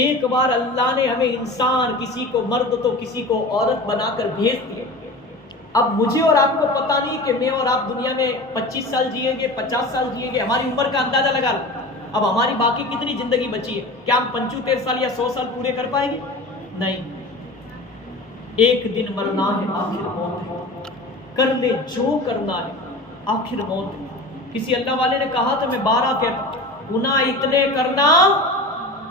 ایک بار اللہ نے ہمیں انسان، کسی کو مرد تو کسی کو عورت بنا کر بھیج دیے۔ اب مجھے اور آپ کو پتا نہیں کہ میں اور آپ دنیا میں 25 سال جیئیں گے، 50 سال جیئیں گے، ہماری عمر کا اندازہ لگا لو، اب ہماری باقی کتنی زندگی بچی ہے، کیا ہم 75 سال یا 100 سال پورے کر پائیں گے؟ نہیں، ایک دن مرنا ہے، آخر موت ہے، کر لے جو کرنا ہے، آخر موت ہے۔ کسی اللہ والے نے کہا تو میں 12 کہتا، گناہ اتنے کرنا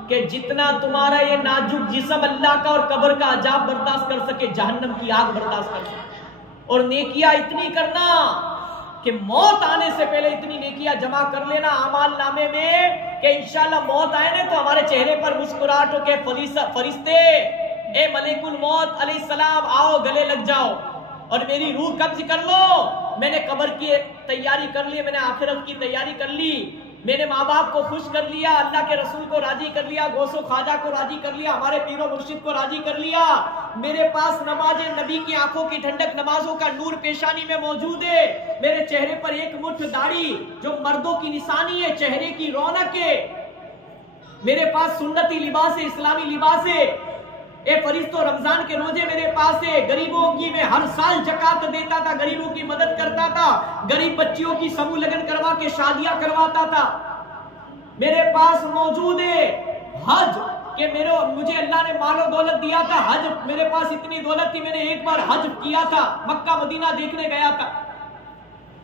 کہ جتنا تمہارا یہ نازک جسم اللہ کا اور قبر کا عذاب برداشت کر سکے، جہنم کی آگ برداشت کر سکے، اور نیکیاں اتنی کرنا کہ موت آنے سے پہلے اتنی نیکیاں جمع کر لینا اعمال نامے میں کہ انشاءاللہ موت آئے نا تو ہمارے چہرے پر مسکراہٹ ہو کے فرشتے، اے ملک الموت علیہ السلام آؤ، گلے لگ جاؤ اور میری روح قبض کر لو، میں نے قبر کی تیاری کر لی، میں نے آخرت کی تیاری کر لی، میں نے ماں باپ کو خوش کر لیا، اللہ کے رسول کو راضی کر لیا، غوث و خواجہ کو راضی کر لیا، ہمارے پیر و مرشد کو راضی کر لیا، میرے پاس نماز نبی کی آنکھوں کی ٹھنڈک، نمازوں کا نور پیشانی میں موجود ہے، میرے چہرے پر ایک مٹھ داڑھی جو مردوں کی نشانی ہے، چہرے کی رونق ہے، میرے پاس سنتی لباس ہے، اسلامی لباس ہے، اے فرشتوں رمضان کے روزے میرے پاس ہے، غریبوں کی میں ہر سال زکات دیتا تھا، غریبوں کی مدد کرتا تھا، غریب بچیوں کی سمو لگن کروا کے شادیاں کرواتا تھا، میرے پاس موجود ہے حج کہ مجھے اللہ نے مال و دولت دیا تھا، حج میرے پاس اتنی دولت تھی، میں نے ایک بار حج کیا تھا، مکہ مدینہ دیکھنے گیا تھا،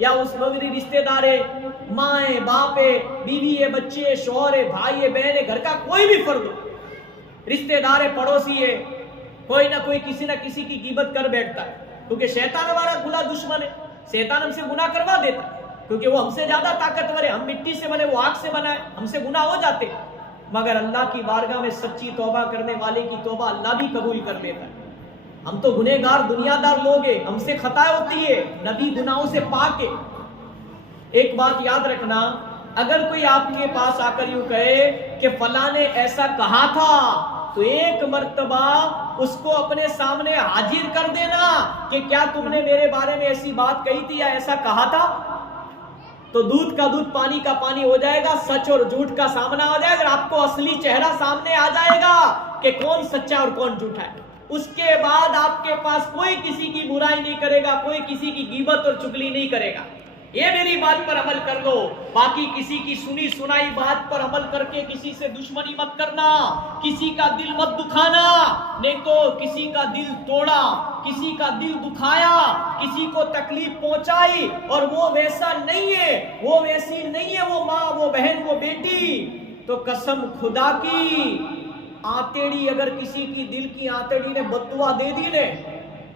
یا اس میرے رشتے دار ہے، ماں ہے، باپ ہے، بیوی ہے، بچے ہے، شوہر ہے، بھائی ہے، بہن ہے، گھر کا کوئی بھی فرد ہو، رشتے دار ہے، پڑوسی ہے، کوئی نہ کوئی کسی نہ کسی کی غیبت کر بیٹھتا ہے، کیونکہ شیطان ہمارا کھلا دشمن ہے، شیطان ہم سے گناہ کروا دیتا ہے، کیونکہ وہ ہم سے زیادہ طاقتور ہے، ہم مٹی سے بنے، وہ آگ سے بنا ہے، ہم سے گناہ ہو جاتے، مگر اللہ کی بارگاہ میں سچی توبہ کرنے والے کی توبہ اللہ بھی قبول کر لیتا ہے۔ ہم تو گنہگار دنیا دار لوگ ہیں، ہم سے خطا ہوتی ہے، نبی گناہوں سے پاک ہے۔ ایک بات یاد رکھنا، اگر کوئی آپ کے پاس آ کر یوں کہے کہ فلاں نے ایسا کہا تھا، تو ایک مرتبہ اس کو اپنے سامنے حاضر کر دینا کہ کیا تم نے میرے بارے میں ایسی بات کہی تھی یا ایسا کہا تھا، تو دودھ کا دودھ پانی کا پانی ہو جائے گا، سچ اور جھوٹ کا سامنا ہو جائے گا، آپ کو اصلی چہرہ سامنے آ جائے گا کہ کون سچا اور کون جھوٹا ہے۔ اس کے بعد آپ کے پاس کوئی کسی کی برائی نہیں کرے گا، کوئی کسی کی غیبت اور چغلی نہیں کرے گا۔ یہ میری بات پر عمل کر لو، باقی کسی کی سنی سنائی بات پر عمل کر کے کسی سے دشمنی مت کرنا، کسی کا دل مت دکھانا، نہیں تو کسی کا دل توڑا، کسی کا دل دکھایا، کسی کو تکلیف پہنچائی اور وہ ویسا نہیں ہے، وہ ویسی نہیں ہے، وہ ماں، وہ بہن، وہ بیٹی، تو قسم خدا کی آتیڑی اگر کسی کی دل کی آتیڑی نے بد دعا دے دی نے،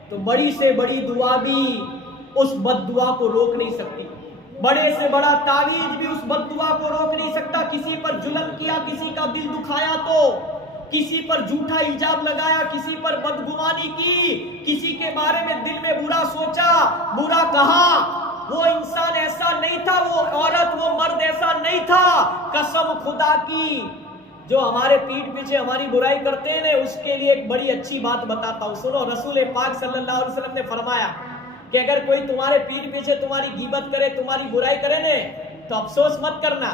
تو بڑی سے بڑی دعا بھی اس بد دعا کو روک نہیں سکتی، بڑے سے بڑا تعویذ بھی اس بد دعا کو روک نہیں سکتا۔ کسی پر ظلم کیا، کسی کا دل دکھایا، تو کسی پر جھوٹا الزام لگایا، کسی پر بدگمانی کی، کسی کے بارے میں دل میں برا سوچا، برا کہا، وہ انسان ایسا نہیں تھا، وہ عورت، وہ مرد ایسا نہیں تھا، قسم خدا کی جو ہمارے پیٹھ پیچھے ہماری برائی کرتے ہیں اس کے لیے ایک بڑی اچھی بات بتاتا ہوں، سنو۔ رسول پاک صلی اللہ علیہ وسلم نے فرمایا کہ اگر کوئی تمہارے پیٹھ پیچھے تمہاری غیبت کرے، تمہاری برائی کرے نا، تو افسوس مت کرنا،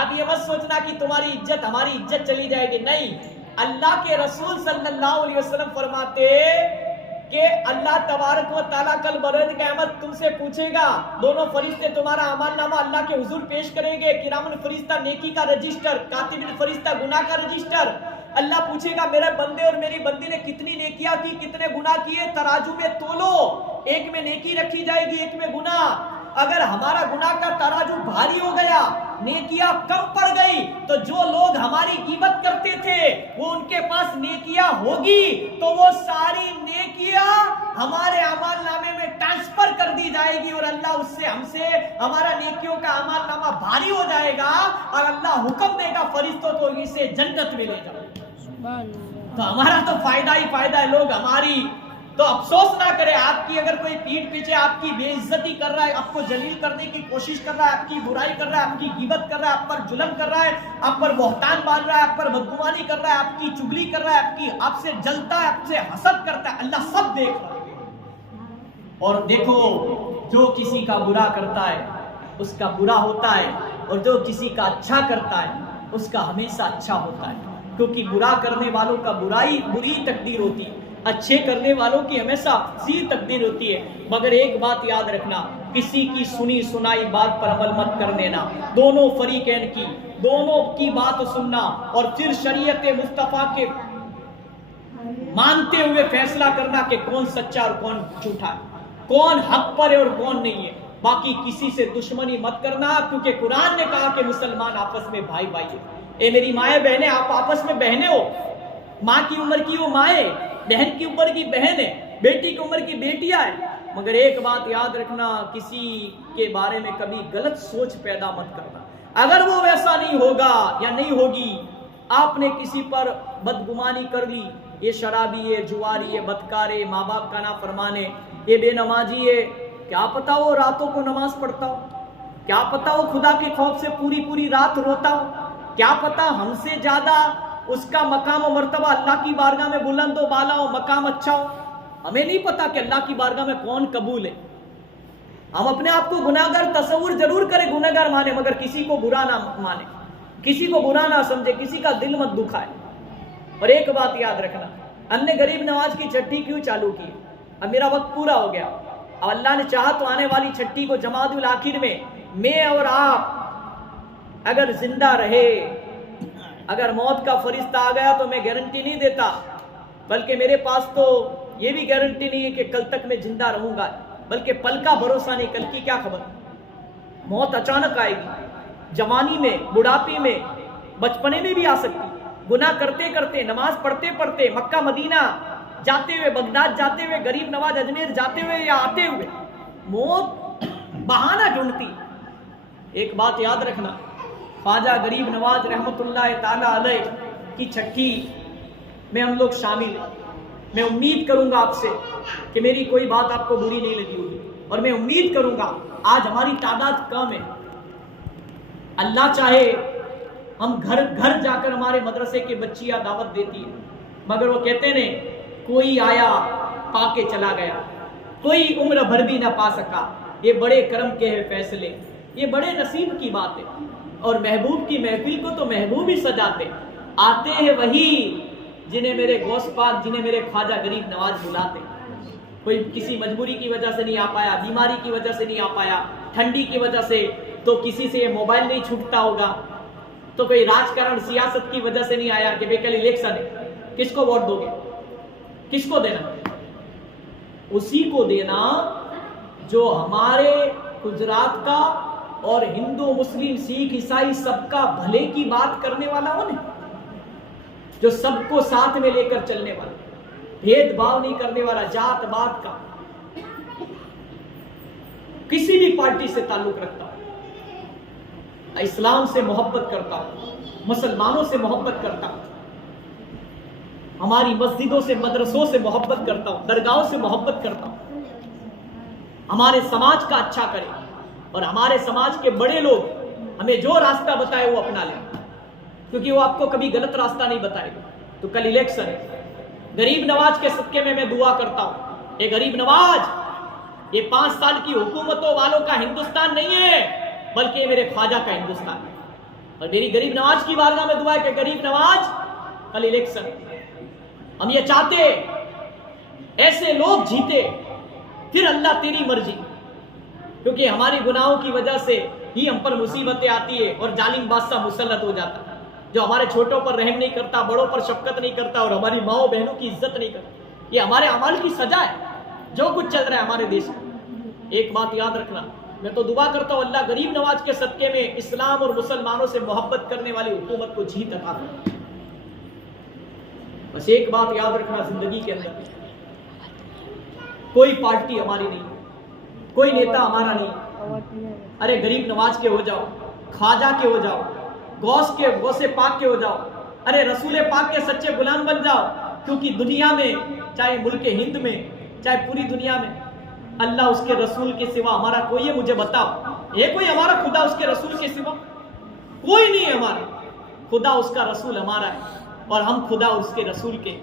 آپ یہ مت سوچنا کہ تمہاری عزت، ہماری عزت چلی جائے گی، نہیں۔ اللہ کے رسول صلی اللہ علیہ وسلم فرماتے کہ اللہ تبارک و تعالیٰ کل بروز قیامت تم سے پوچھے گا، دونوں فرشتے تمہارا اعمال نامہ اللہ کے حضور پیش کریں گے، کرام الفریستہ نیکی کا رجسٹر، کاتب الفریستہ گناہ کا رجسٹر۔ اللہ پوچھے گا میرے بندے اور میری بندی نے کتنی نیکیاں کی، کتنے گناہ کیے، ترازو میں تولو، ایک میں نیکی رکھی جائے گی، ایک میں گناہ۔ اگر ہمارا گناہ کا ترازو بھاری ہو گیا، نیکیاں کم پڑ گئی، تو جو لوگ ہماری غیبت کرتے تھے وہ ان کے پاس نیکیاں ہوگی، تو وہ ساری نیکیاں ہمارے اعمال نامے میں ٹرانسفر کر دی جائے گی، اور اللہ اس سے ہم سے ہمارا نیکیوں کا اعمال نامہ بھاری ہو جائے گا، اور اللہ حکم دے گا فرشتوں کو اسے جنت میں لے جاؤ۔ تو ہمارا تو فائدہ ہی فائدہ ہے، لوگ ہماری تو افسوس نہ کرے۔ آپ کی اگر کوئی پیٹھ پیچھے آپ کی بے عزتی کر رہا ہے، آپ کو ذلیل کرنے کی کوشش کر رہا ہے، آپ کی برائی کر رہا ہے، آپ کی غیبت کر رہا ہے، آپ پر ظلم کر رہا ہے، آپ پر بہتان باندھ رہا ہے، آپ پر بدگمانی کر رہا ہے، آپ کی چغلی کر رہا ہے، آپ سے جلتا ہے، آپ سے حسد کرتا ہے، اللہ سب دیکھ رہا ہے۔ اور دیکھو، جو کسی کا برا کرتا ہے اس کا برا ہوتا ہے، اور جو کسی کا اچھا کرتا ہے اس کا ہمیشہ اچھا ہوتا ہے، کیونکہ برا کرنے والوں کا بری تقدیر ہوتی ہے، اچھے کرنے والوں کی ہمیشہ اچھی تقدیر ہوتی ہے۔ مگر ایک بات یاد رکھنا، کسی کی سنی سنائی بات پر عمل مت کر دینا، دونوں فریقین کی، دونوں کی بات سننا، اور پھر شریعت مصطفیٰ کے مانتے ہوئے فیصلہ کرنا کہ کون سچا اور کون جھوٹا ہے، کون حق پر ہے اور کون نہیں ہے۔ باقی کسی سے دشمنی مت کرنا، کیونکہ قرآن نے کہا کہ مسلمان آپس میں بھائی بھائی ہیں۔ اے میری مائیں بہنیں، آپ آپس میں بہنیں ہو، ماں کی عمر کی وہ مائیں، بہن کی عمر کی بہن ہے، بیٹی کی عمر کی بیٹیاں ہیں۔ مگر ایک بات یاد رکھنا، کسی کے بارے میں کبھی غلط سوچ پیدا مت کرنا، اگر وہ ویسا نہیں ہوگا یا نہیں ہوگی، آپ نے کسی پر بدگمانی کر لی، یہ شرابی ہے، جواری ہے، بدکار ہے، ماں باپ کا نافرمان ہے، یہ بے نمازی ہے، کیا پتا وہ راتوں کو نماز پڑھتا ہو، کیا پتا وہ خدا کے خوف سے پوری پوری رات روتا ہو، کیا پتا ہم سے زیادہ اس کا مقام و مرتبہ اللہ کی بارگاہ میں بلند و بالا ہو، مقام اچھا ہو۔ ہمیں نہیں پتا کہ اللہ کی بارگاہ میں کون قبول ہے۔ ہم اپنے آپ کو گناہگار تصور ضرور کریں، گناہگار مانے، مگر کسی کو برا نہ مانے، کسی کو برا نہ سمجھے، کسی کا دل مت دکھائے۔ اور ایک بات یاد رکھنا، ہم نے غریب نواز کی چھٹی کیوں چالو کی؟ اب میرا وقت پورا ہو گیا، اب اللہ نے چاہا تو آنے والی چھٹی کو جمادی الاخر میں اور آپ اگر زندہ رہے، اگر موت کا فرشتہ آ گیا تو میں گارنٹی نہیں دیتا، بلکہ میرے پاس تو یہ بھی گارنٹی نہیں ہے کہ کل تک میں زندہ رہوں گا، بلکہ پل کا بھروسہ نہیں، کل کی کیا خبر، موت اچانک آئے گی، جوانی میں، بڑھاپے میں، بچپنے میں بھی آ سکتی، گناہ کرتے کرتے، نماز پڑھتے پڑھتے، مکہ مدینہ جاتے ہوئے، بغداد جاتے ہوئے، غریب نواز اجمیر جاتے ہوئے یا آتے ہوئے، موت بہانہ ڈھونڈتی۔ ایک بات یاد رکھنا، خواجہ غریب نواز رحمت اللہ تعالی علیہ کی چھٹی میں ہم لوگ شامل ہیں۔ میں امید کروں گا آپ سے کہ میری کوئی بات آپ کو بری نہیں لگی ہوگی، اور میں امید کروں گا آج ہماری تعداد کم ہے، اللہ چاہے ہم گھر گھر جا کر ہمارے مدرسے کے بچیاں دعوت دیتی ہیں، مگر وہ کہتے ہیں کوئی آیا پا کے چلا گیا، کوئی عمر بھر بھی نہ پا سکا۔ یہ بڑے کرم کے ہیں فیصلے، یہ بڑے نصیب کی بات ہے، اور محبوب کی محفل کو تو محبوب ہی سجاتے، آتے ہیں وہی جنہیں میرے غوث پاک، جنہیں میرے خواجہ غریب نواز بلاتے۔ کوئی کسی مجبوری کی وجہ سے نہیں آ پایا، بیماری کی وجہ سے نہیں آ پایا، ٹھنڈی کی وجہ سے، تو کسی سے یہ موبائل نہیں چھوٹتا ہوگا، تو کوئی راجکارن سیاست کی وجہ سے نہیں آیا کہ بے کل الیکشن ہے، کس کو ووٹ دو گے، کس کو دینا، اسی کو دینا جو ہمارے گجرات کا اور ہندو مسلم سکھ عیسائی سب کا بھلے کی بات کرنے والا ہو نا، جو سب کو ساتھ میں لے کر چلنے والا، بھید بھاؤ نہیں کرنے والا، جات بات کا، کسی بھی پارٹی سے تعلق رکھتا ہوں، اسلام سے محبت کرتا ہوں، مسلمانوں سے محبت کرتا ہوں، ہماری مسجدوں سے، مدرسوں سے محبت کرتا ہوں، درگاہوں سے محبت کرتا ہوں، ہمارے سماج کا اچھا کرے، اور ہمارے سماج کے بڑے لوگ ہمیں جو راستہ بتائے وہ اپنا لیں، کیونکہ وہ آپ کو کبھی غلط راستہ نہیں بتائے گا۔ تو کل الیکشن ہے، غریب نواز کے صدقے میں دعا کرتا ہوں، یہ غریب نواز یہ 5 سال کی حکومتوں والوں کا ہندوستان نہیں ہے، بلکہ یہ میرے خواجہ کا ہندوستان ہے، اور میری غریب نواز کی بارگاہ میں دعا ہے کہ غریب نواز کل الیکشن، ہم یہ چاہتے ایسے لوگ جیتے، پھر اللہ تیری مرضی، کیونکہ ہماری گناہوں کی وجہ سے ہی ہم پر مصیبتیں آتی ہے، اور ظالم بادشاہ مسلط ہو جاتا، جو ہمارے چھوٹوں پر رحم نہیں کرتا، بڑوں پر شفقت نہیں کرتا، اور ہماری ماؤں بہنوں کی عزت نہیں کرتا، یہ ہمارے اعمال کی سزا ہے جو کچھ چل رہا ہے ہمارے دیش میں۔ ایک بات یاد رکھنا، میں تو دعا کرتا ہوں اللہ غریب نواز کے صدقے میں اسلام اور مسلمانوں سے محبت کرنے والی حکومت کو جیت عطا کرے۔ بس ایک بات یاد رکھنا، زندگی کے اندر کوئی پارٹی ہماری نہیں، کوئی نیتا ہمارا نہیں، ارے غریب نواز کے ہو جاؤ، خواجہ کے ہو جاؤ، غوث پاک کے ہو جاؤ، ارے رسول پاک کے سچے غلام بن جاؤ، کیونکہ دنیا میں، چاہے ملک ہند میں، چاہے پوری دنیا میں، اللہ اس کے رسول کے سوا ہمارا کوئی ہے؟ مجھے بتاؤ، یہ کوئی ہمارا خدا اس کے رسول کے سوا؟ کوئی نہیں ہے ہمارا خدا، اس کا رسول ہمارا ہے، اور ہم خدا اس کے رسول کے۔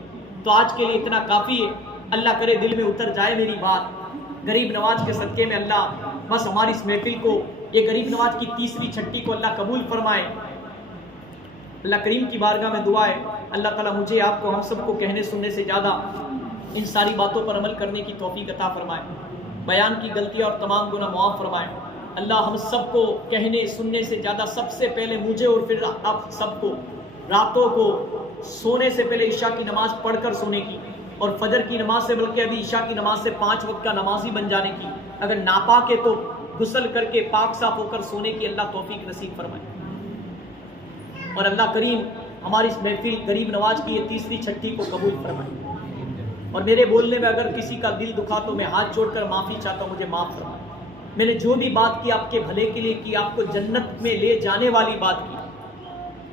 تو آج کے لیے اتنا کافی ہے، اللہ کرے دل میں اتر جائے میری بات، غریب نواز کے صدقے میں اللہ بس ہماری اس محفل کو، یہ غریب نواز کی 30ویں چھٹی کو اللہ قبول فرمائے۔ اللہ کریم کی بارگاہ میں دعا ہے، اللہ تعالیٰ مجھے، آپ کو، ہم سب کو کہنے سننے سے زیادہ ان ساری باتوں پر عمل کرنے کی توفیق عطا فرمائے، بیان کی غلطیاں اور تمام گناہ معاف فرمائے۔ اللہ ہم سب کو کہنے سننے سے زیادہ، سب سے پہلے مجھے اور پھر آپ سب کو، راتوں کو سونے سے پہلے عشاء کی نماز پڑھ کر سونے کی، اور فجر کی نماز سے، بلکہ ابھی عشاء کی نماز سے 5 وقت کا نمازی بن جانے کی، اگر ناپاک ہے تو غسل کر کے پاک صاف ہو کر سونے کی اللہ توفیق نصیب فرمائے۔ اور اللہ کریم ہماری اس محفل غریب نواز کی یہ 30ویں چھٹی کو قبول فرمائے، اور میرے بولنے میں اگر کسی کا دل دکھا تو میں ہاتھ جوڑ کر معافی چاہتا ہوں، مجھے معاف فرمائے۔ میں نے جو بھی بات کی آپ کے بھلے کے لیے کی، آپ کو جنت میں لے جانے والی بات کی،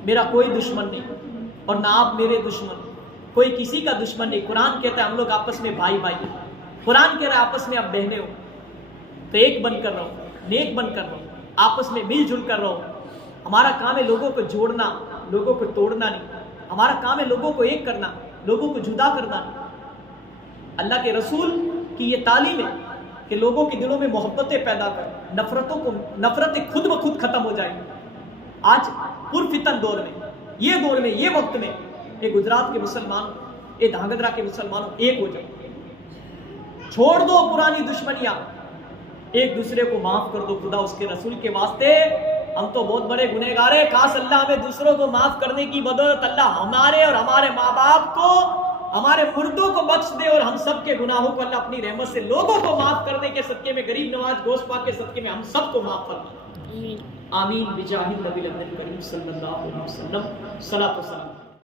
میرا کوئی دشمن نہیں، اور نہ آپ میرے دشمن، کوئی کسی کا دشمن نہیں۔ قرآن کہتا ہے ہم لوگ آپس میں بھائی بھائی ہیں، قرآن کہہ رہا ہے آپس میں آپ بہنیں ہو، تو ایک بن کر رہو، نیک بن کر رہو، آپس میں مل جل کر رہو۔ ہمارا کام ہے لوگوں کو جوڑنا، لوگوں کو توڑنا نہیں، ہمارا کام ہے لوگوں کو ایک کرنا، لوگوں کو جدا کرنا نہیں۔ اللہ کے رسول کی یہ تعلیم ہے کہ لوگوں کے دلوں میں محبتیں پیدا کر، نفرتیں خود بخود ختم ہو جائیں گی۔ آج پرفتن دور میں، یہ دور میں، یہ وقت میں، یہ گجرات کے مسلمان، یہ دھانگدرا کے مسلمانوں ایک ہو جائیں، چھوڑ دو پرانی دشمنیاں، ایک دوسرے کو معاف کر دو، خدا اس کے رسول کے واسطے۔ ہم تو بہت بڑے گنہگار ہیں، کاش اللہ ہمیں دوسروں کو معاف کرنے کی بدولت اللہ ہمارے اور ہمارے ماں باپ کو، ہمارے مردوں کو بخش دے اور ہم سب کے گناہوں کو اللہ اپنی رحمت سے لوگوں کو معاف کرنے کے صدقے میں، غریب نواز گوشت پاک کے صدقے میں ہم سب کو معاف فرما۔ آمین بجاہ النبی الکریم صلی اللہ علیہ وسلم، صلاۃ و سلام۔